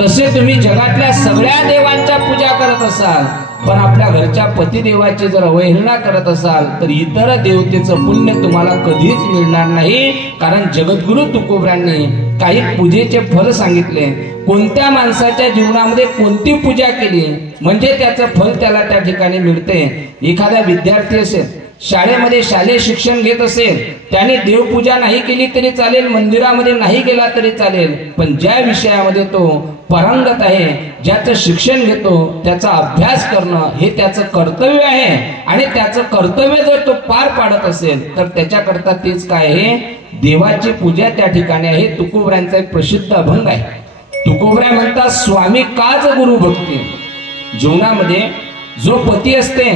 तसे तुम्ही जगातल्या सगळ्या देवांच्या पूजा करत असाल पण आपल्या घरच्या पतिदेवाची जर अवहेलना करत असाल तर इतर देवतेचं पुण्य तुम्हाला कधीच मिळणार नाही। कारण जगद्गुरु तुकोबरांनी काही पूजेचे फल सांगितले, कोणत्या माणसाच्या जीवनामध्ये कोणती पूजा केली म्हणजे त्याचं फल त्याला त्या ठिकाणी मिळते। एखादा विद्यार्थी असेल, शाळेमध्ये शालेय शिक्षण घेत असेल, त्याने देवपूजा नाही केली तरी चालेल, मंदिरामध्ये नाही गेला तरी चालेल, पण ज्या विषयामध्ये तो पारंगत आहे, ज्याचं शिक्षण घेतो त्याचा अभ्यास करणं हे त्याचं कर्तव्य आहे आणि त्याचं कर्तव्य जर तो पार पाडत असेल तर त्याच्याकरता तेच काय आहे, देवाची पूजा त्या ठिकाणी आहे। तुकोबरांचा एक प्रसिद्ध अभंग आहे। तुकोबरा म्हणतात, स्वामी काज गुरु भक्ती। जीवनामध्ये जो पती असते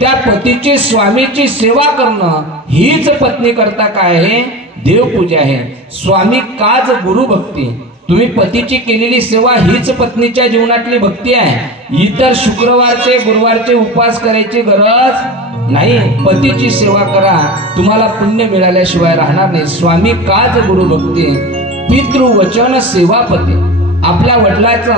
त्या पतीची स्वामीची सेवा करणं हीच पत्नी करता काय आहे, देवपूजा आहे। स्वामी काज गुरु भक्ती, तुम्ही पतीची केलेली सेवा हीच पत्नीच्या जीवनातली भक्ती आहे। इतर शुक्रवारचे गुरुवारचे उपवास करायची गरज नाही, पतीची सेवा करा, तुम्हाला पुण्य मिळाल्याशिवाय राहणार नाही. स्वामी काज गुरु भक्ती पितृवचन सेवापती. आपल्या वडिलाचा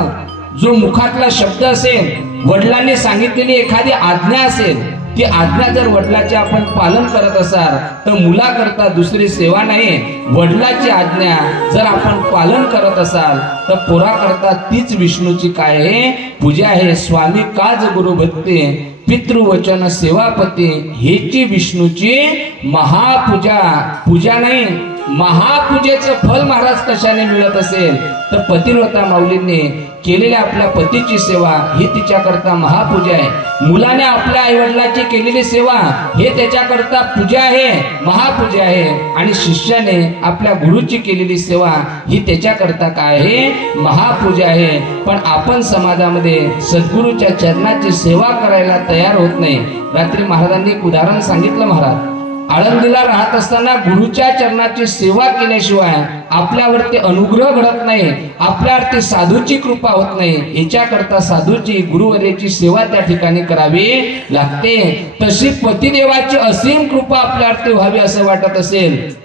जो मुखातला शब्द असेल, वडिलांनी सांगितलेली एखादी आज्ञा असेल, ती आज्ञा जर वडिलाचे आपण पालन करत असाल तर मुलाकरता दुसरी सेवा नाही. वडिलाची आज्ञा जर आपण पालन करत असाल तर पोराकरता तीच विष्णूची काय आहे, पूजा आहे. स्वामी काज गुरु भक्ती पितृवचन सेवापती हेची विष्णूची महापूजा. पूजा नाही, महापूजेचं फल महाराज कशाने मिळत असेल तर पतिव्रता माऊलींनी केलेल्या आपल्या पतीची सेवा ही तिच्याकरता महापूजा आहे. मुलाने आपल्या आईवडिलाची केलेली सेवा हे त्याच्याकरता पूजा आहे, महापूजा आहे. आणि शिष्याने आपल्या गुरुची केलेली सेवा ही त्याच्याकरता काय आहे, महापूजा आहे. पण आपण समाजामध्ये सद्गुरूच्या चरणाची सेवा करायला तयार होत नाही. रात्री महाराजांनी एक उदाहरण सांगितलं. महाराज आळंदीला राहत असताना गुरुच्या चरणाची सेवा केल्याशिवाय आपल्यावरती अनुग्रह घडत नाही, आपल्यावरती साधूची कृपा होत नाही. याच्याकरता साधूची गुरुवर्याची सेवा त्या ठिकाणी करावी लागते. तशी पतिदेवाची असीम कृपा आपल्यावरती व्हावी असं वाटत असेल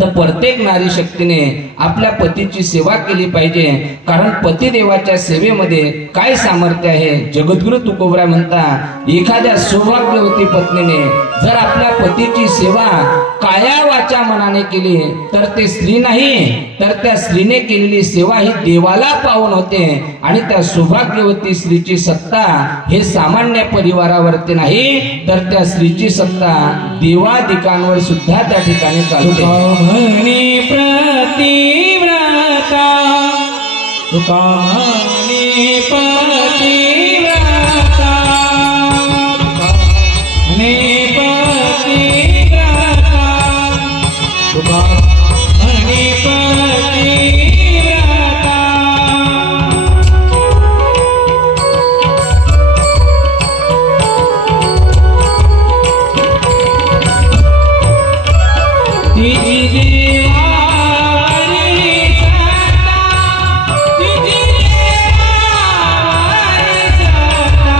तर प्रत्येक नारी शक्तीने आपल्या पतीची सेवा केली पाहिजे. कारण पतिदेवाच्या सेवेमध्ये काय सामर्थ्य आहे. जगद्गुरु तुकोबरा म्हणता, एखाद्या सौभाग्यवती पत्नीने जर आपल्या पतीची सेवा काया वाचा मनाने केली तर ते स्त्री नाही, तर त्या स्त्रीने केलेली सेवा ही देवाला पावन होते. आणि त्या सौभाग्यवती स्त्रीची सत्ता हे सामान्य परिवारावरती नाही, तर त्या स्त्रीची सत्ता देवादिकांवर सुद्धा त्या ठिकाणी चालते. म्हणे प्रतिव्रता, तुका म्हणे प्रतिव्रता, म्हणे प्रतिव्रता, तुका म्हणे प्रतिव्रता. तिची देवारी सत्ता, तिची देवारी सत्ता,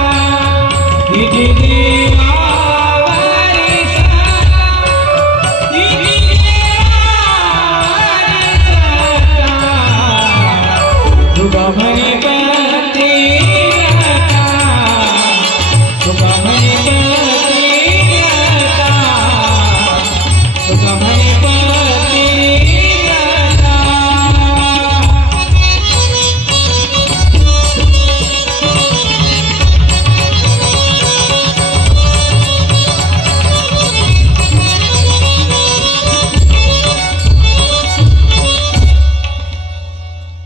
तिची देवारी सत्ता, तिची देवारी सत्ता. तुका म्हणे प्रतिव्रता, तुका म्हणे प्रतिव्रता, तुका म्हणे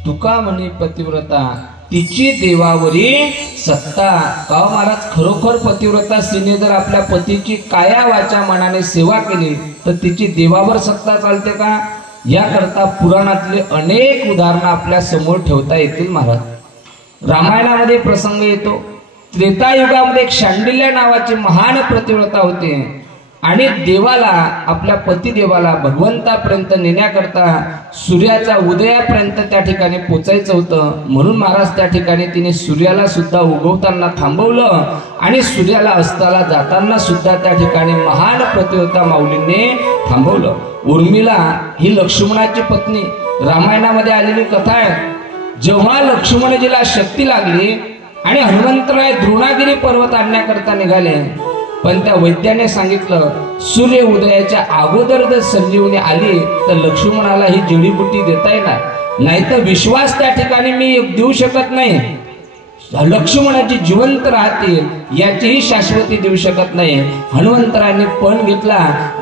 तुका म्हणे पतिव्रता तिची देवावरी सत्ता. का महाराज, खरोखर पतिव्रता स्त्रीने जर आपल्या पतीची काया वाचा मनाने सेवा केली तर तिची देवावर सत्ता चालते का? याकरता पुराणातले अनेक उदाहरणं आपल्या समोर ठेवता येतील. महाराज रामायणामध्ये प्रसंग येतो. त्रेतायुगामध्ये एक शांडिल्य नावाची महान पतिव्रता होती आणि देवाला, आपल्या पतिदेवाला भगवंतापर्यंत नेण्याकरता सूर्याचा उदयापर्यंत त्या ठिकाणी पोचायचं होतं. म्हणून महाराज त्या ठिकाणी तिने सूर्याला सुद्धा उगवताना थांबवलं आणि सूर्याला अस्ताला जाताना सुद्धा त्या ठिकाणी महान पतिव्रता माऊलींनी थांबवलं. उर्मिला ही लक्ष्मणाची पत्नी, रामायणामध्ये आलेली कथा आहे. जेव्हा लक्ष्मणजीला शक्ती लागली आणि हनुमंतराय द्रोणागिरी पर्वत आणण्याकरता निघाले, पण त्या वैद्याने सांगितलं सूर्य उदयाच्या अगोदर जर संजीवनी आली तर लक्ष्मणाला ही जडीबुटी देता येणार नाही, तर विश्वास त्या ठिकाणी मी देऊ शकत नाही. लक्ष्मणाची जिवंत राहतील याचीही शाश्वती देऊ शकत नाही. हनुमंतरायाने पण घेतला,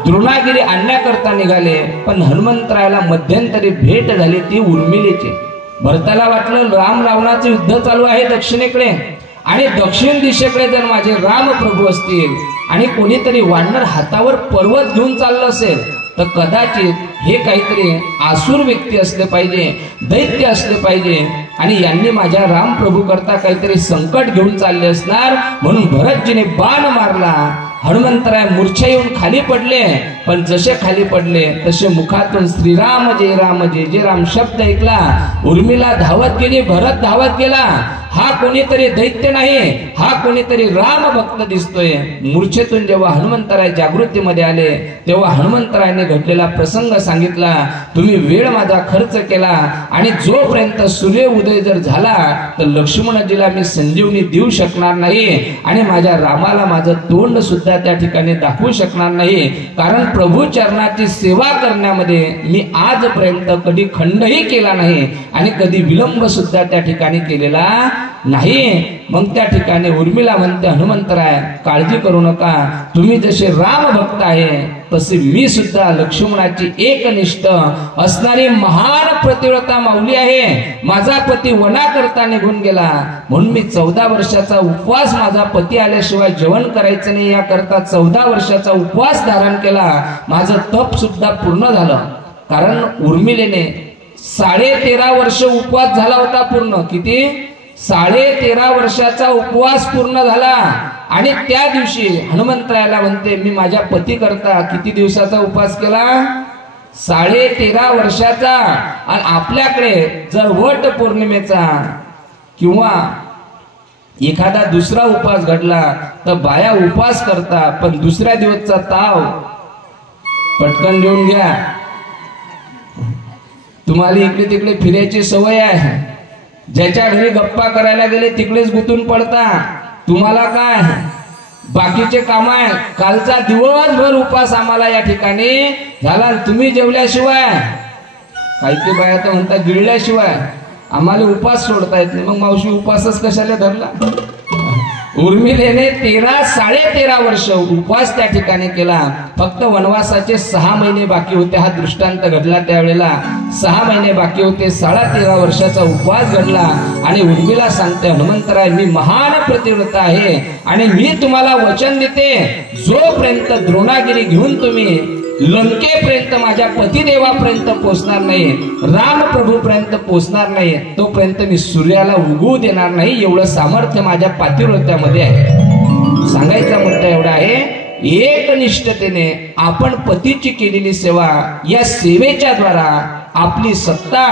द्रोणागिरी आणण्याकरता निघाले, पण हनुमंतरायाला मध्यंतरी भेट झाली ती उर्मिलेची. भरताला वाटलं राम रावणाचं युद्ध चालू आहे दक्षिणेकडे आणि दक्षिण दिशेकडे जर माझे राम प्रभू असतील आणि कोणीतरी वानर हातावर पर्वत घेऊन चाललं असेल तर कदाचित हे काहीतरी आसुर व्यक्ती असले पाहिजे, दैत्य असले पाहिजे आणि यांनी माझ्या राम प्रभू करता काहीतरी संकट घेऊन चालले असणार. म्हणून भरतजीने बाण मारला. हनुमंतराय मूर्छा येऊन खाली पडले, पण जसे खाली पडले तसे मुखातून श्रीराम जय राम जय जय राम शब्द ऐकला. उर्मिला धावत गेली, भरत धावत गेला. हा कोणीतरी दैत्य नाही, हा कोणीतरी राम भक्त दिसतोय. मूर्छेतून जेव्हा हनुमंतराय जागृतीमध्ये आले तेव्हा हनुमंतरायाने घडलेला प्रसंग सांगितला. तुम्ही वेळ माझा खर्च केला आणि जोपर्यंत सूर्य उदय जर झाला तर लक्ष्मणजीला मी संजीवनी देऊ शकणार नाही आणि माझ्या रामाला माझं तोंड सुद्धा त्या ठिकाणी दाखवू शकणार नाही. कारण प्रभू चरणाची सेवा करण्यामध्ये मी आजपर्यंत कधी खंडही केला नाही आणि कधी विलंब सुद्धा त्या ठिकाणी केलेला नाही. मग त्या ठिकाणी उर्मिला म्हणते, हनुमंतराय काळजी करू नका, तुम्ही जसे राम भक्त आहे तसे मी सुद्धा लक्ष्मणाची एकनिष्ठ असणारी महान प्रतिव्रता माऊली आहे. माझा पती वनाकरता निघून गेला म्हणून मी 14 वर्षाचा उपवास, माझा पती आल्याशिवाय जेवण करायचं नाही याकरता 14 वर्षाचा उपवास धारण केला. माझं तप सुद्धा पूर्ण झालं. कारण उर्मिलेने 13.5 वर्ष उपवास झाला होता पूर्ण. किती? 13.5 वर्षाचा उपवास पूर्ण झाला. आणि त्या दिवशी हनुमंतरायाला म्हणते, मी माझ्या पती करता किती दिवसाचा उपवास केला? 13.5 वर्षाचा. आणि आपल्याकडे जर वट पौर्णिमेचा किंवा एखादा दुसरा उपवास घडला तर बाया उपवास करता, पण दुसऱ्या दिवसचा ताव पटकन लिहून घ्या. तुम्हाला इकडे तिकडे फिरायची सवय आहे, ज्याच्या घरी गप्पा करायला गेले तिकडेच गुंतून पडता. तुम्हाला काय बाकीचे काम आहे. कालचा दिवसभर उपास आम्हाला या ठिकाणी झाला, तुम्ही जेवल्याशिवाय, काही ते बाया तर म्हणतात गिळल्याशिवाय आम्हाला उपास सोडता येत नाही. मग मावशी उपासच कशाला धरला? उर्मिलेने 13.5 वर्ष उपवास त्या ठिकाणी केला. फक्त वनवासाचे 6 महिने बाकी होते. हा दृष्टांत घडला त्यावेळेला 6 महिने बाकी होते. 13.5 वर्षाचा उपवास घडला आणि उर्मिला सांगते, हनुमंतराय मी महान प्रतिव्रता आहे आणि मी तुम्हाला वचन देते, जोपर्यंत द्रोणागिरी घेऊन तुम्ही लंकेपर्यंत माझ्या पतिदेवापर्यंत पोहोचणार नाही, राम प्रभूपर्यंत पोहोचणार नाही, तोपर्यंत मी सूर्याला उगवू देणार नाही. एवढं सामर्थ्य माझ्या पातिव्रत्यामध्ये आहे. सांगायचा मुद्दा एवढा आहे, एकनिष्ठतेने आपण पतीची केलेली सेवा, या सेवेच्या द्वारा आपली सत्ता,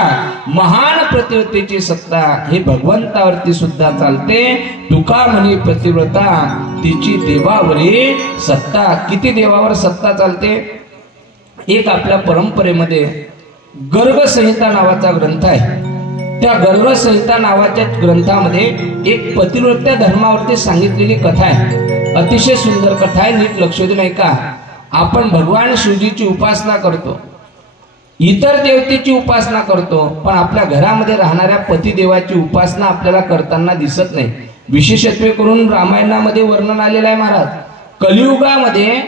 महान प्रतिव्रतेची सत्ता हे भगवंतावरती सुद्धा चालते. तुका म्हणी प्रतिव्रता तिची देवावरी सत्ता. किती देवावर सत्ता चालते? एक आपल्या परंपरेमध्ये गर्गसंहिता नावाचा ग्रंथ आहे. त्या गर्गसंहिता नावाच्या ग्रंथामध्ये एक पतिव्रत्या धर्मावरती सांगितलेली कथा आहे. अतिशय सुंदर कथा आहे, नीट लक्ष देऊन ऐका. आपण भगवान शिवजीची उपासना करतो, इतर देवतेची उपासना करतो, पण आपल्या घरामध्ये राहणाऱ्या पतिदेवाची उपासना आपल्याला करताना दिसत नाही. विशेषत्वे करून रामायणामध्ये वर्णन आलेलं आहे महाराज. कलियुगामध्ये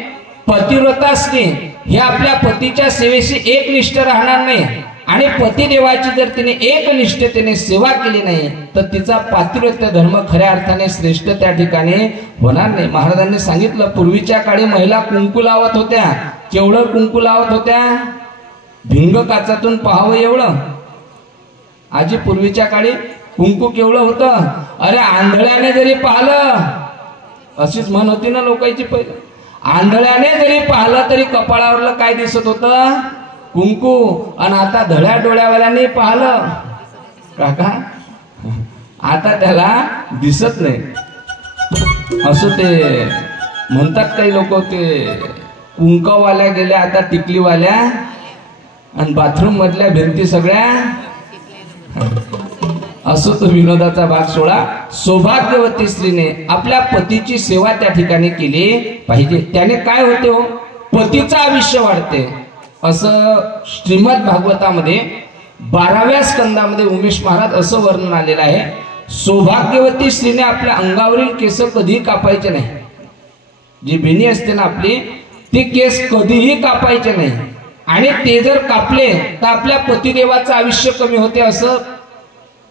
पतिव्रता स्त्री हे आपल्या पतीच्या सेवेशी एकनिष्ठ राहणार नाही आणि पतिदेवाची जर तिने एकनिष्ठतेने सेवा केली नाही तर तिचा पातिव्रत्य धर्म खऱ्या अर्थाने श्रेष्ठ त्या ठिकाणी होणार नाही. महाराजांनी सांगितलं, पूर्वीच्या काळी महिला कुंकू लावत होत्या. केवढं कुंकू लावत होत्या? भिंग काचातून पाहावं एवढं. आजी पूर्वीच्या काळी कुंकू केवढं होतं? अरे आंधळ्याने जरी पाहिलं, अशीच म्हण होती ना लोकांची पहिलं, आंधळ्याने जरी पाहिलं तरी कपाळावरलं काय दिसत होतं? कुंकू. आणि आता धड्या डोळ्यावाल्याने पाहिलं काका, आता त्याला दिसत नाही. असं ते म्हणतात काही लोक, ते कुंकवाल्या गेल्या आता टिकलीवाल्या आणि बाथरूम मधल्या भिंती सगळ्या. असो तो विनोदाचा भाग सोडा. सौभाग्यवती स्त्रीने आपल्या पतीची सेवा त्या ठिकाणी केली पाहिजे. त्याने काय होते हो? पतीचं आयुष्य वाढते. असं श्रीमद भागवतामध्ये 12व्या स्कंदामध्ये उमेश महाराज असं वर्णन आलेलं आहे, सौभाग्यवती स्त्रीने आपल्या अंगावरील केस कधीही कापायचे नाही. जी बेनी असते ना आपली, ती केस कधीही कापायचे नाही. आणि ते जर कापले तर आपल्या पतिदेवाचं आयुष्य कमी होते, असं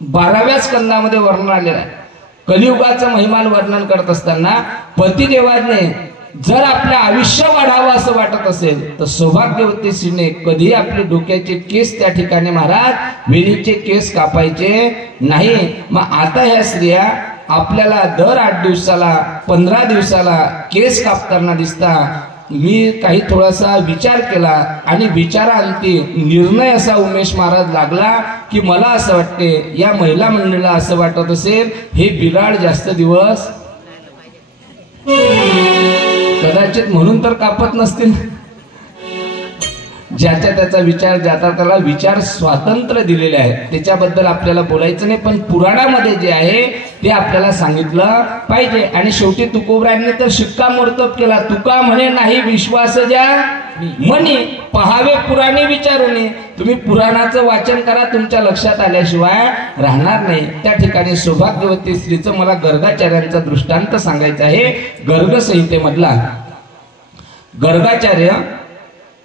12व्या स्कंदामध्ये वर्णन आलेलं आहे. कलियुगाचं महिमान वर्णन करत असताना पतिदेवाने जर आपलं आयुष्य वाढावं असं वाटत असेल तर सौभाग्यवती स्त्रीने कधी आपले डोक्याचे केस त्या ठिकाणी महाराज वेणीचे केस कापायचे नाही. मग आता ह्या स्त्रिया आपल्याला दर 8 दिवसाला 15 दिवसाला केस कापताना दिसतात. मी काही थोडासा विचार केला आणि विचारांती निर्णय असा उमेश महाराज लागला की मला असं वाटते या महिला मंडळीला असं वाटत असेल हे बिराड जास्त दिवस कदाचित म्हणून तर कापत नसतील. ज्याचा त्याचा विचार ज्याचा त्याला विचार स्वातंत्र्य दिलेले आहे त्याच्याबद्दल आपल्याला बोलायचं नाही, पण पुराणामध्ये जे आहे ते आपल्याला सांगितलं पाहिजे. आणि शेवटी तुकोबरायांनी तर शिक्कामोर्तब केला, तुका म्हणे नाही विश्वास ज्या म्हणे पहावे पुराणे विचारूने. तुम्ही पुराणाचं वाचन करा, तुमच्या लक्षात आल्याशिवाय राहणार नाही. त्या ठिकाणी सौभाग्यवती स्त्रीचं मला गर्गाचार्यांचा दृष्टांत सांगायचा आहे. गर्ग संहितेमधला गर्गाचार्य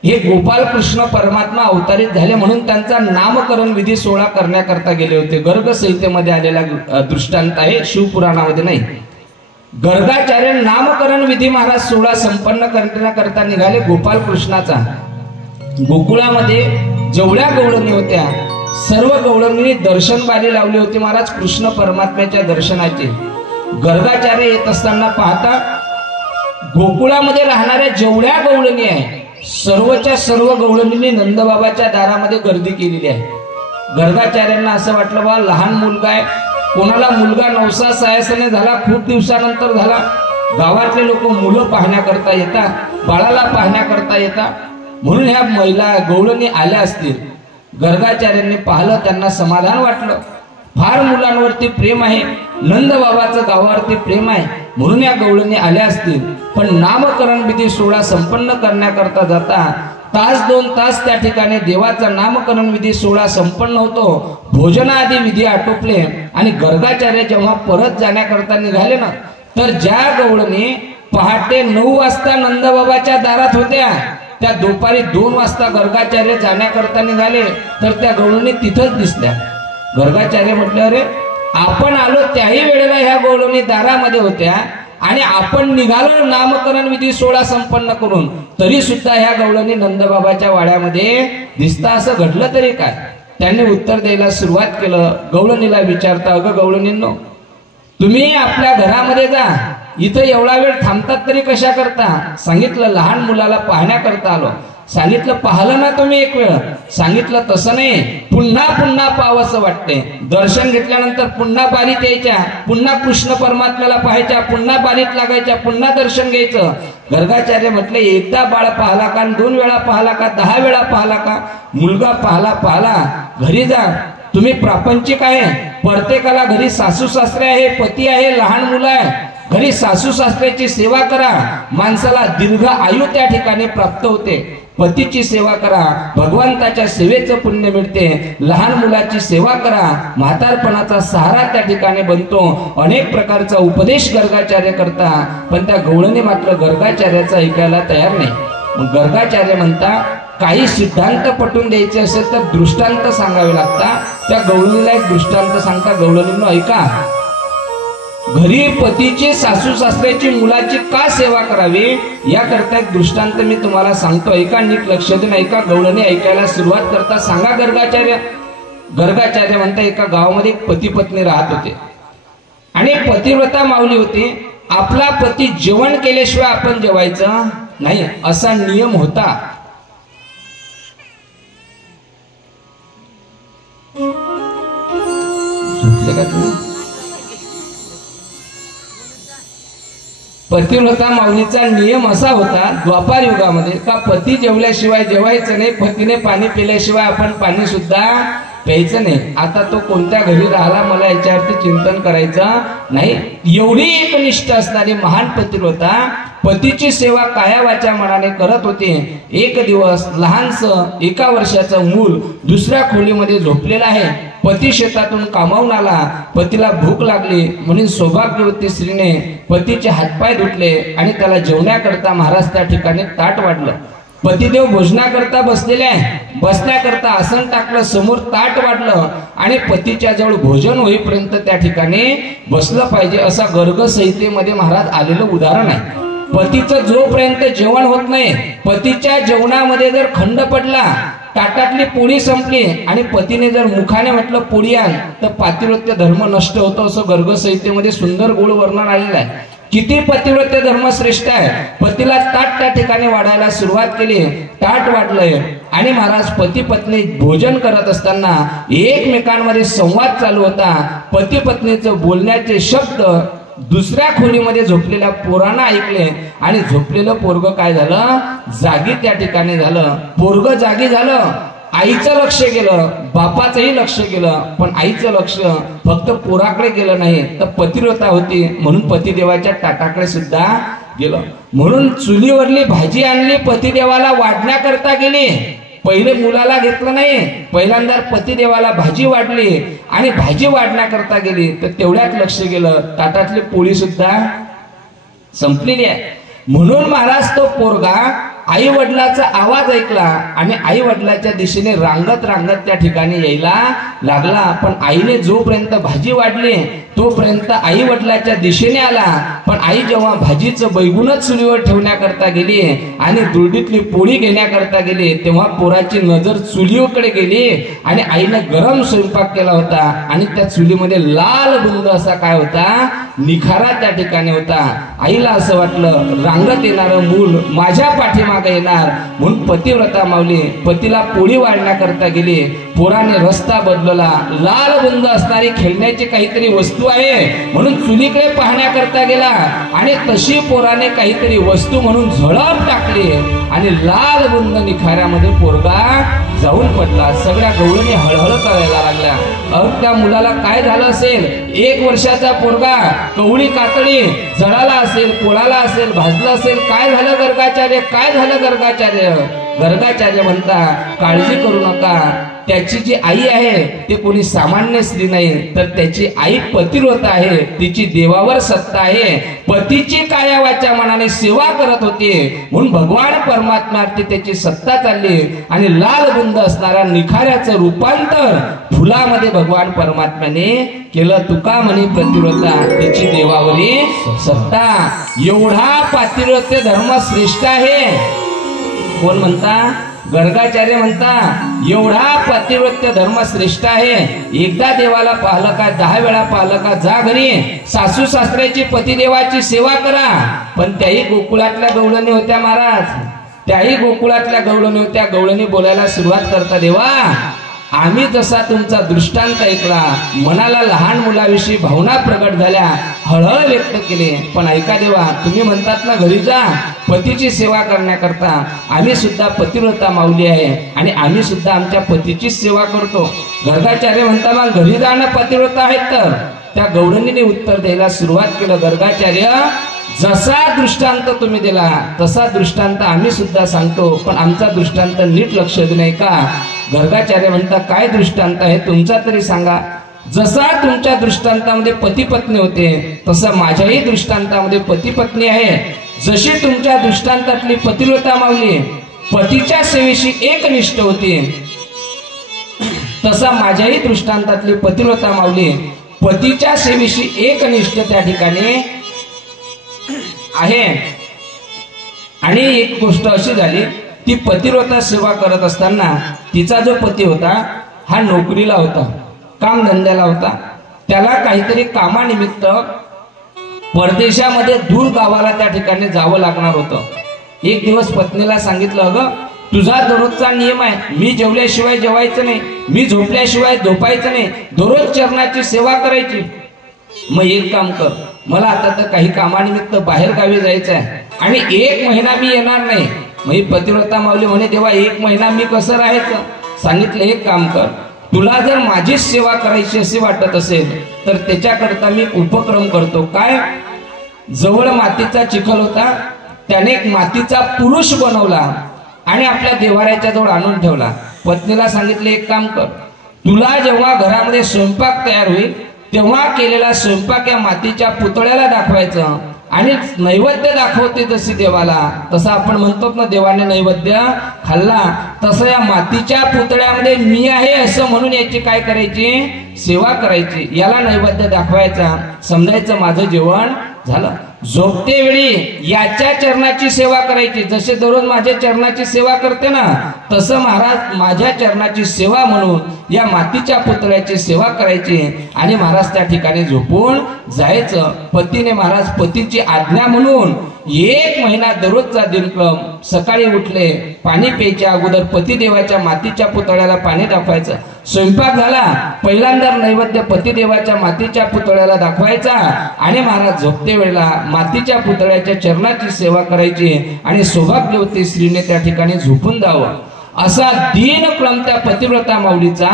हे गोपाल कृष्ण परमात्मा अवतारित झाले म्हणून त्यांचा नामकरण विधी सोहळा करण्याकरता गेले होते. गर्ग संहितेमध्ये आलेला दृष्टांत आहे, शिवपुराणामध्ये नाही. गर्गाचार्य नामकरण विधी महाराज सोहळा संपन्न करण्याकरता निघाले गोपाल कृष्णाचा. गोकुळामध्ये जेवढ्या गवळणी होत्या सर्व गवळणींनी दर्शन बारी लावली होती महाराज कृष्ण परमात्म्याच्या दर्शनाचे. गर्गाचार्य येत असताना पाहता गोकुळामध्ये राहणाऱ्या जेवढ्या गवळणी आहे सर्वच्या सर्व गवळणींनी नंदबाबाच्या दारामध्ये गर्दी केलेली आहे. गर्गाचार्यांना असं वाटलं बा लहान मुलगा आहे, कोणाला मुलगा नवसा सायसने झाला, खूप दिवसानंतर झाला. गावातले लोक मुलं पाहण्याकरता येतात, बाळाला पाहण्याकरता येतात, म्हणून ह्या महिला गवळणी आल्या असतील. गर्गाचार्यांनी पाहिलं, त्यांना समाधान वाटलं. फार मुलांवरती प्रेम आहे, नंदबाबाचं गावावरती प्रेम आहे म्हणून या गवळणी आल्या असतील. पण नामकरण विधी सोहळा संपन्न करण्याकरता जाता तास 2 तास त्या ठिकाणी देवाचा नामकरण विधी सोहळा संपन्न होतो. भोजनादी विधी आटोपले आणि गर्गाचार्य जेव्हा परत जाण्याकरता निघाले ना तर ज्या गवळणी पहाटे 9 वाजता नंदबाबाच्या दारात होत्या त्या दुपारी 2 वाजता गर्गाचार्य जाण्याकरता निघाले तर त्या गवळणी तिथंच दिसल्या. गर्गाचार्य म्हटलं अरे आपण आलो त्याही वेळेला ह्या गवळणी दारामध्ये होत्या आणि आपण निघालो नामकरण विधी सोहळा संपन्न करून तरी सुद्धा ह्या गवळणी नंदबाबाच्या वाड्यामध्ये दिसता, असं घडलं तरी काय? त्यांनी उत्तर द्यायला सुरुवात केलं. गवळणीला विचारता, अगं गवळणींनो तुम्ही आपल्या घरामध्ये जा, इथं एवढा वेळ थांबतात तरी कशा करता? सांगितलं लहान मुलाला पाहण्याकरता आलो. सांगितलं पाहिलं ना तुम्ही एक वेळ? सांगितलं तसं नाही, पुन्हा पुन्हा पाहावंसं वाटते. दर्शन घेतल्यानंतर पुन्हा बारीत यायच्या, पुन्हा कृष्ण परमात्म्याला पाहायच्या, पुन्हा बारीत लागायच्या, पुन्हा दर्शन घ्यायचं. गर्गाचार्य म्हटले एकदा बाळ पाहला का, 2 वेळा पाहला का, 10 वेळा पाहला का? मुलगा पाहला घरी जा. तुम्ही प्रापंचिक आहे, प्रत्येकाला घरी सासू सासरे आहे, पती आहे, लहान मुलं आहे, घरी सासू सासऱ्याची सेवा करा. माणसाला दीर्घ आयु त्या ठिकाणी प्राप्त होते. पतीची सेवा करा, भगवंताच्या सेवेचं पुण्य मिळते. लहान मुलाची सेवा करा, म्हातारपणाचा सहारा त्या ठिकाणी बनतो. अनेक प्रकारचा उपदेश गर्गाचार्य करता, पण त्या गवळणी मात्र गर्गाचार्याचा ऐकायला तयार नाही. मग गर्गाचार्य म्हणता काही सिद्धांत पटवून द्यायचे असेल तर दृष्टांत सांगावे लागतात. त्या गवळणीला एक दृष्टांत सांगता, गवळणींनो ऐका, घरी पतीची सासू सासऱ्याची मुलाची का सेवा करावी याकरता एक दृष्टांत मी तुम्हाला सांगतो, ऐका, नीट लक्ष देऊन ऐका. गवळणी ऐकायला सुरुवात करता, सांगा गर्गाचार्य. गर्गाचार्य म्हणता एका गावामध्ये एक पती पत्नी राहत होते आणि पतिव्रता माऊली होती. आपला पती जेवण केल्याशिवाय आपण जेवायचं नाही असा नियम होता. पतिव्रता माऊलीचा नियम असा होता द्वापार युगामध्ये का पती जेवल्याशिवाय जेवायचं नाही, पतीने पाणी पिल्याशिवाय आपण पाणी सुद्धा प्यायचं नाही. आता तो कोणत्या घरी राहिला मला याच्यावरती चिंतन करायचं नाही. एवढी एकनिष्ठ असणारी महान पतिव्रता पतीची सेवा काया वाचा मनाने करत होते. एक दिवस लहानसं 1 वर्षाचं मूल दुसऱ्या खोलीमध्ये झोपलेलं आहे. पती शेतातून कामावून आला, पतीला भूक लागली म्हणून सौभाग्यवती स्त्रीने पतीचे हातपाय धुतले आणि त्याला जेवण्याकरता महाराज त्या ठिकाणी ताट वाढलं. पतिदेव भोजनाकरता बसलेले आहे, बसण्याकरता आसन टाकलं, समोर ताट वाढलं आणि पतीच्या जवळ भोजन होईपर्यंत त्या ठिकाणी बसलं पाहिजे असा गर्ग संहितेमध्ये महाराज आलेलं उदाहरण आहे. पतीचं जोपर्यंत जेवण होत नाही, पतीच्या जेवणामध्ये जर खंड पडला, ताटातली पोळी संपली आणि पतीने जर मुखाने म्हटलं पोळी आण, तर पातिव्रत्य धर्म नष्ट होतो असं गर्ग संहितेमध्ये सुंदर गोड वर्णन आलेलं आहे. किती पतिव्रत्य धर्म श्रेष्ठ आहे. पतीला ताट त्या ठिकाणी वाढायला सुरुवात केली. ताट वाढलंय आणि महाराज पती पत्नी भोजन करत असताना एकमेकांमध्ये संवाद चालू होता. पती पत्नीचं बोलण्याचे शब्द दुसऱ्या खोलीमध्ये झोपलेल्या पोरांना ऐकले आणि झोपलेलं पोरग काय झालं, जागी त्या ठिकाणी झालं. पोरग जागी झालं. आईचं लक्ष गेलं, बापाचंही लक्ष गेलं, पण आईचं लक्ष फक्त पोराकडे गेलं नाही तर पतिव्रता होती म्हणून पतिदेवाच्या ताटाकडे सुद्धा गेलं. म्हणून चुलीवरली भाजी आणली, पतिदेवाला वाढण्याकरता गेली. पहिले मुलाला घेतलं नाही, पहिल्यांदा पतिदेवाला भाजी वाढली आणि भाजी वाढण्याकरता गेली तर तेवढ्यात लक्ष गेलं, ताटातली पोळी सुद्धा संपलेली आहे. म्हणून महाराज तो पोरगा आई वडिलाचा आवाज ऐकला आणि आई वडिलाच्या दिशेने रांगत रांगत त्या ठिकाणी यायला लागला. पण आईने जोपर्यंत भाजी वाढली तोपर्यंत आई वडिलाच्या दिशेने आला. पण आई जेव्हा भाजीचं बैगुनच चुलीवर ठेवण्याकरता गेली आणि दुर्डीतली पोळी घेण्याकरता गेली तेव्हा पोराची नजर चुलीकडे गेली आणि आईने गरम स्वयंपाक केला होता आणि त्या चुलीमध्ये लाल बुंद असा काय होता, निखारा त्या ठिकाणी होता. आईला असं वाटलं रांगत येणारं मूल माझ्या पाठीमागे येणार म्हणून पतिव्रता माऊली पतीला पोळी वाढण्याकरता गेली. पोराने रस्ता बदलला. लाल बुंद असणारी खेळण्याची काहीतरी वस्तू आहे म्हणून चुलीकडे पाहण्याकरता गेला आणि तशी पोराने काहीतरी वस्तू म्हणून झळप टाकली आणि लाल बुंद निखाऱ्यामध्ये पोरगा जाऊन पडला. सगळ्या गवळणी हळहळ करायला लागल्या. त्या मुलाला काय झालं असेल, 1 वर्षाचा पोरगा, कवळी कातडी जळाला असेल, पोळाला असेल, भाजलं असेल. काय झालं गर्गाचार्य, काय झालं गर्गाचार्य. गर्गाचार्य म्हणता काळजी करू नका, त्याची जी आई आहे ते कोणी सामान्य स्त्री नाही तर त्याची आई पतिव्रता आहे. तिची देवावर सत्ता आहे. पतीची काया वाचा मनाने सेवा करत होते म्हणून भगवान परमात्म्यावरती त्याची सत्ता चालली आणि लाल बुंद असणाऱ्या निखाऱ्याचं रूपांतर फुलामध्ये भगवान परमात्म्याने केलं. तुका म्हणे पतिव्रता तिची देवावरी सत्ता. एवढा पातिव्रत्य धर्म श्रेष्ठ आहे. कोण म्हणता, गर्गाचार्य म्हणता एवढा पतिव्रत्य धर्म श्रेष्ठ आहे. एकदा देवाला पाहिलं का, 10 वेळा पाहिलं का, जा घरी सासू सासऱ्याची पतिदेवाची सेवा करा. पण त्याही गोकुळातल्या गवळणी होत्या महाराज, त्याही गोकुळातल्या गवळणी होत्या. गवळणी बोलायला सुरुवात करता, देवा आम्ही जसा तुमचा दृष्टांत ऐकला, मनाला लहान मुलाविषयी भावना प्रगट झाल्या, हळहळ व्यक्त केली. पण ऐका देवा, तुम्ही म्हणतात ना घरी जा पतीची सेवा करण्याकरता, आम्ही सुद्धा पतिव्रता माऊली आहे आणि आम्ही सुद्धा आमच्या पतीची सेवा करतो. गर्गाचार्य म्हणता मग घरी जाणं पतिव्रता आहेत तर. त्या गवळणीने उत्तर द्यायला सुरुवात केलं, गर्गाचार्य जसा दृष्टांत तुम्ही दिला तसा दृष्टांत आम्ही सुद्धा सांगतो, पण आमचा दृष्टांत नीट लक्ष देऊ नये का. गर्गाचार्य म्हणता काय दृष्टांत आहे तुमचा तरी सांगा. जसा तुमच्या दृष्टांतामध्ये पती पत्नी होते तसा माझ्याही दृष्टांतामध्ये पती पत्नी आहे. जशी तुमच्या दृष्टांतातली पतिव्रता माऊली पतीच्या सेवेशी एकनिष्ठ होती तसा माझ्याही दृष्टांतातली पतिव्रता माऊली पतीच्या सेवेशी एकनिष्ठ त्या ठिकाणी आहे. आणि एक गोष्ट अशी झाली, ती पतिव्रता सेवा करत असताना तिचा जो पती होता हा नोकरीला होता, काम धंद्याला होता. त्याला काहीतरी कामानिमित्त परदेशामध्ये दूर गावाला त्या ठिकाणी जावं लागणार होतं. एक दिवस पत्नीला सांगितलं, अगं तुझा दररोजचा नियम आहे, मी जेवल्याशिवाय जेवायचं नाही, मी झोपल्याशिवाय झोपायचं नाही, दररोज चरणाची सेवा करायची. मग एक काम कर, मला आता तर काही कामानिमित्त बाहेर गावी जायचं आहे आणि 1 महिना मी येणार नाही. मग ही पतिव्रता माऊली म्हणे, देवा 1 महिना मी कसं राहायचं. सांगितलं एक काम कर, तुला जर माझीच सेवा करायची असे वाटत असेल तर त्याच्याकरता मी उपक्रम करतो. काय, जवळ मातीचा चिखल होता, त्याने एक मातीचा पुरुष बनवला आणि आपल्या देवाऱ्याच्या जवळ आणून ठेवला. पत्नीला सांगितलं एक काम कर, तुला जेव्हा घरामध्ये स्वयंपाक तयार होईल तेव्हा केलेला स्वयंपाक या मातीच्या पुतळ्याला दाखवायचं आणि नैवेद्य दाखवते जशी देवाला, तसं आपण म्हणतो ना देवाने नैवेद्य खाल्ला, तसं या मातीच्या पुतळ्यामध्ये मी आहे असं म्हणून याची काय करायची, सेवा करायची. याला नैवेद्य दाखवायचा, समजायचं माझं जेवण झालं. झोपते वेळी याच्या चरणाची सेवा करायची. जसे दररोज माझ्या चरणाची सेवा करते ना, तसं महाराज माझ्या चरणाची सेवा म्हणून या मातीच्या पुतळ्याची सेवा करायची आणि महाराज त्या ठिकाणी झोपून जायचं. पतीने महाराज पतीची आज्ञा म्हणून 1 महिना दररोजचा दिनक्रम, सकाळी उठले पाणी प्यायच्या अगोदर पतिदेवाच्या मातीच्या पुतळ्याला पाणी दाखवायचं. स्वयंपाक झाला पहिल्यांदा नैवेद्य पतिदेवाच्या मातीच्या पुतळ्याला दाखवायचा आणि महाराज झोपते वेळेला मातीच्या पुतळ्याच्या चरणाची सेवा करायची आणि सौभाग्यवती स्त्रीने त्या ठिकाणी झोपून जावं. असा दिनक्रम त्या पतिव्रता माऊलीचा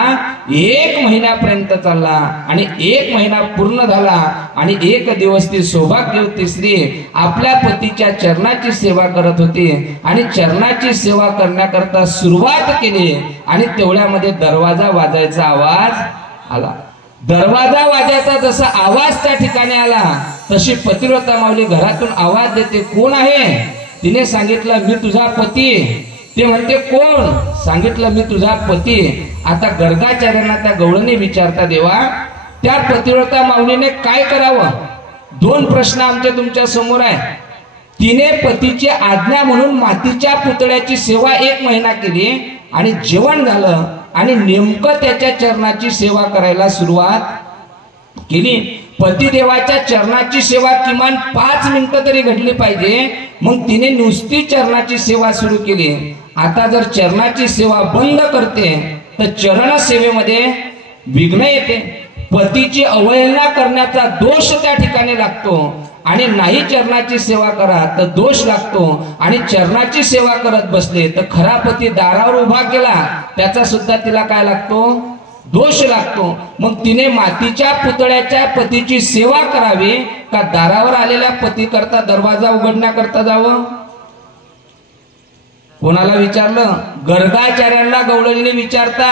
1 महिन्यापर्यंत चालला आणि 1 महिना पूर्ण झाला आणि एक दिवस ती सौभाग्यवती स्त्री आपल्या पतीच्या चरणाची सेवा करत होती आणि चरणाची सेवा करण्याकरता सुरुवात केली आणि तेवढ्यामध्ये दरवाजा वाजायचा आवाज आला. दरवाजा वाजायचा जसा आवाज त्या ठिकाणी आला तशी पतिव्रता माऊली घरातून आवाज देते, कोण आहे? तिने सांगितलं, मी तुझा पती. ते म्हणते, कोण? सांगितलं, मी तुझा पती. आता गर्गाचार्यांना त्या गवळणी विचारता, देवा त्या पतिव्रता माऊलीने काय करावं? 2 प्रश्न आमच्या तुमच्या समोर आहे. तिने पतीची आज्ञा म्हणून मातीच्या पुतळ्याची सेवा 1 महिना केली आणि जेवण झालं आणि नेमकं त्याच्या चरणाची सेवा करायला सुरुवात केली. पतिदेवाच्या चरणाची सेवा किमान 5 मिनिटं तरी घडली पाहिजे. मग तिने नुसती चरणाची सेवा सुरू केली. आता जर चरणाची सेवा बंद करते तर चरण सेवेमध्ये विघ्न येते. पतीची अवहेलना करण्याचा दोष त्या ठिकाणी लागतो आणि नाही चरणाची सेवा करा तर दोष लागतो आणि चरणाची सेवा करत बसले तर खरा पती दारावर उभा केला त्याचा सुद्धा तिला काय लागतो? दोष लागतो. मग तिने मातीच्या पुतळ्याच्या पतीची सेवा करावी का दारावर आलेल्या पती करता दरवाजा उघडण्याकरता जावं? कोणाला विचारलं? गर्गाचार्यांना गवळणीने विचारता,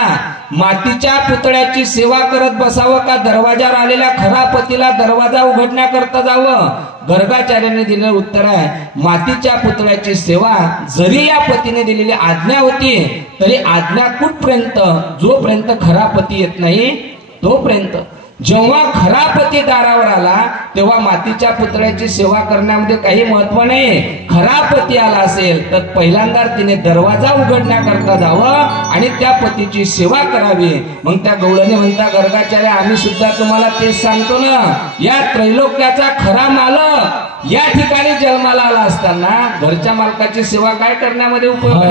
मातीच्या पुतळ्याची सेवा करत बसावं का दरवाजावर आलेल्या खरा पतीला दरवाजा उघडण्याकरता जावं? गर्गाचार्यांनी दिलेलं उत्तर आहे, मातीच्या पुतळ्याची सेवा जरी या पतीने दिलेली आज्ञा होती तरी आज्ञा कुठपर्यंत? जोपर्यंत खरा पती येत नाही तोपर्यंत. जेव्हा खरा पती दारावर आला तेव्हा मातीच्या पुतळ्याची सेवा करण्यामध्ये काही महत्व नाही. खरा पती आला असेल तर पहिल्यांदा तिने दरवाजा उघडण्याकरता जावं आणि त्या पतीची सेवा करावी. मग त्या गवळणी म्हणता, गर्गाचार्य आम्ही सुद्धा तुम्हाला तेच सांगतो ना, या त्रैलोक्याचा खरा मालक या ठिकाणी जन्माला आला असताना घरच्या मालकाची सेवा काय करण्यामध्ये उपयोग?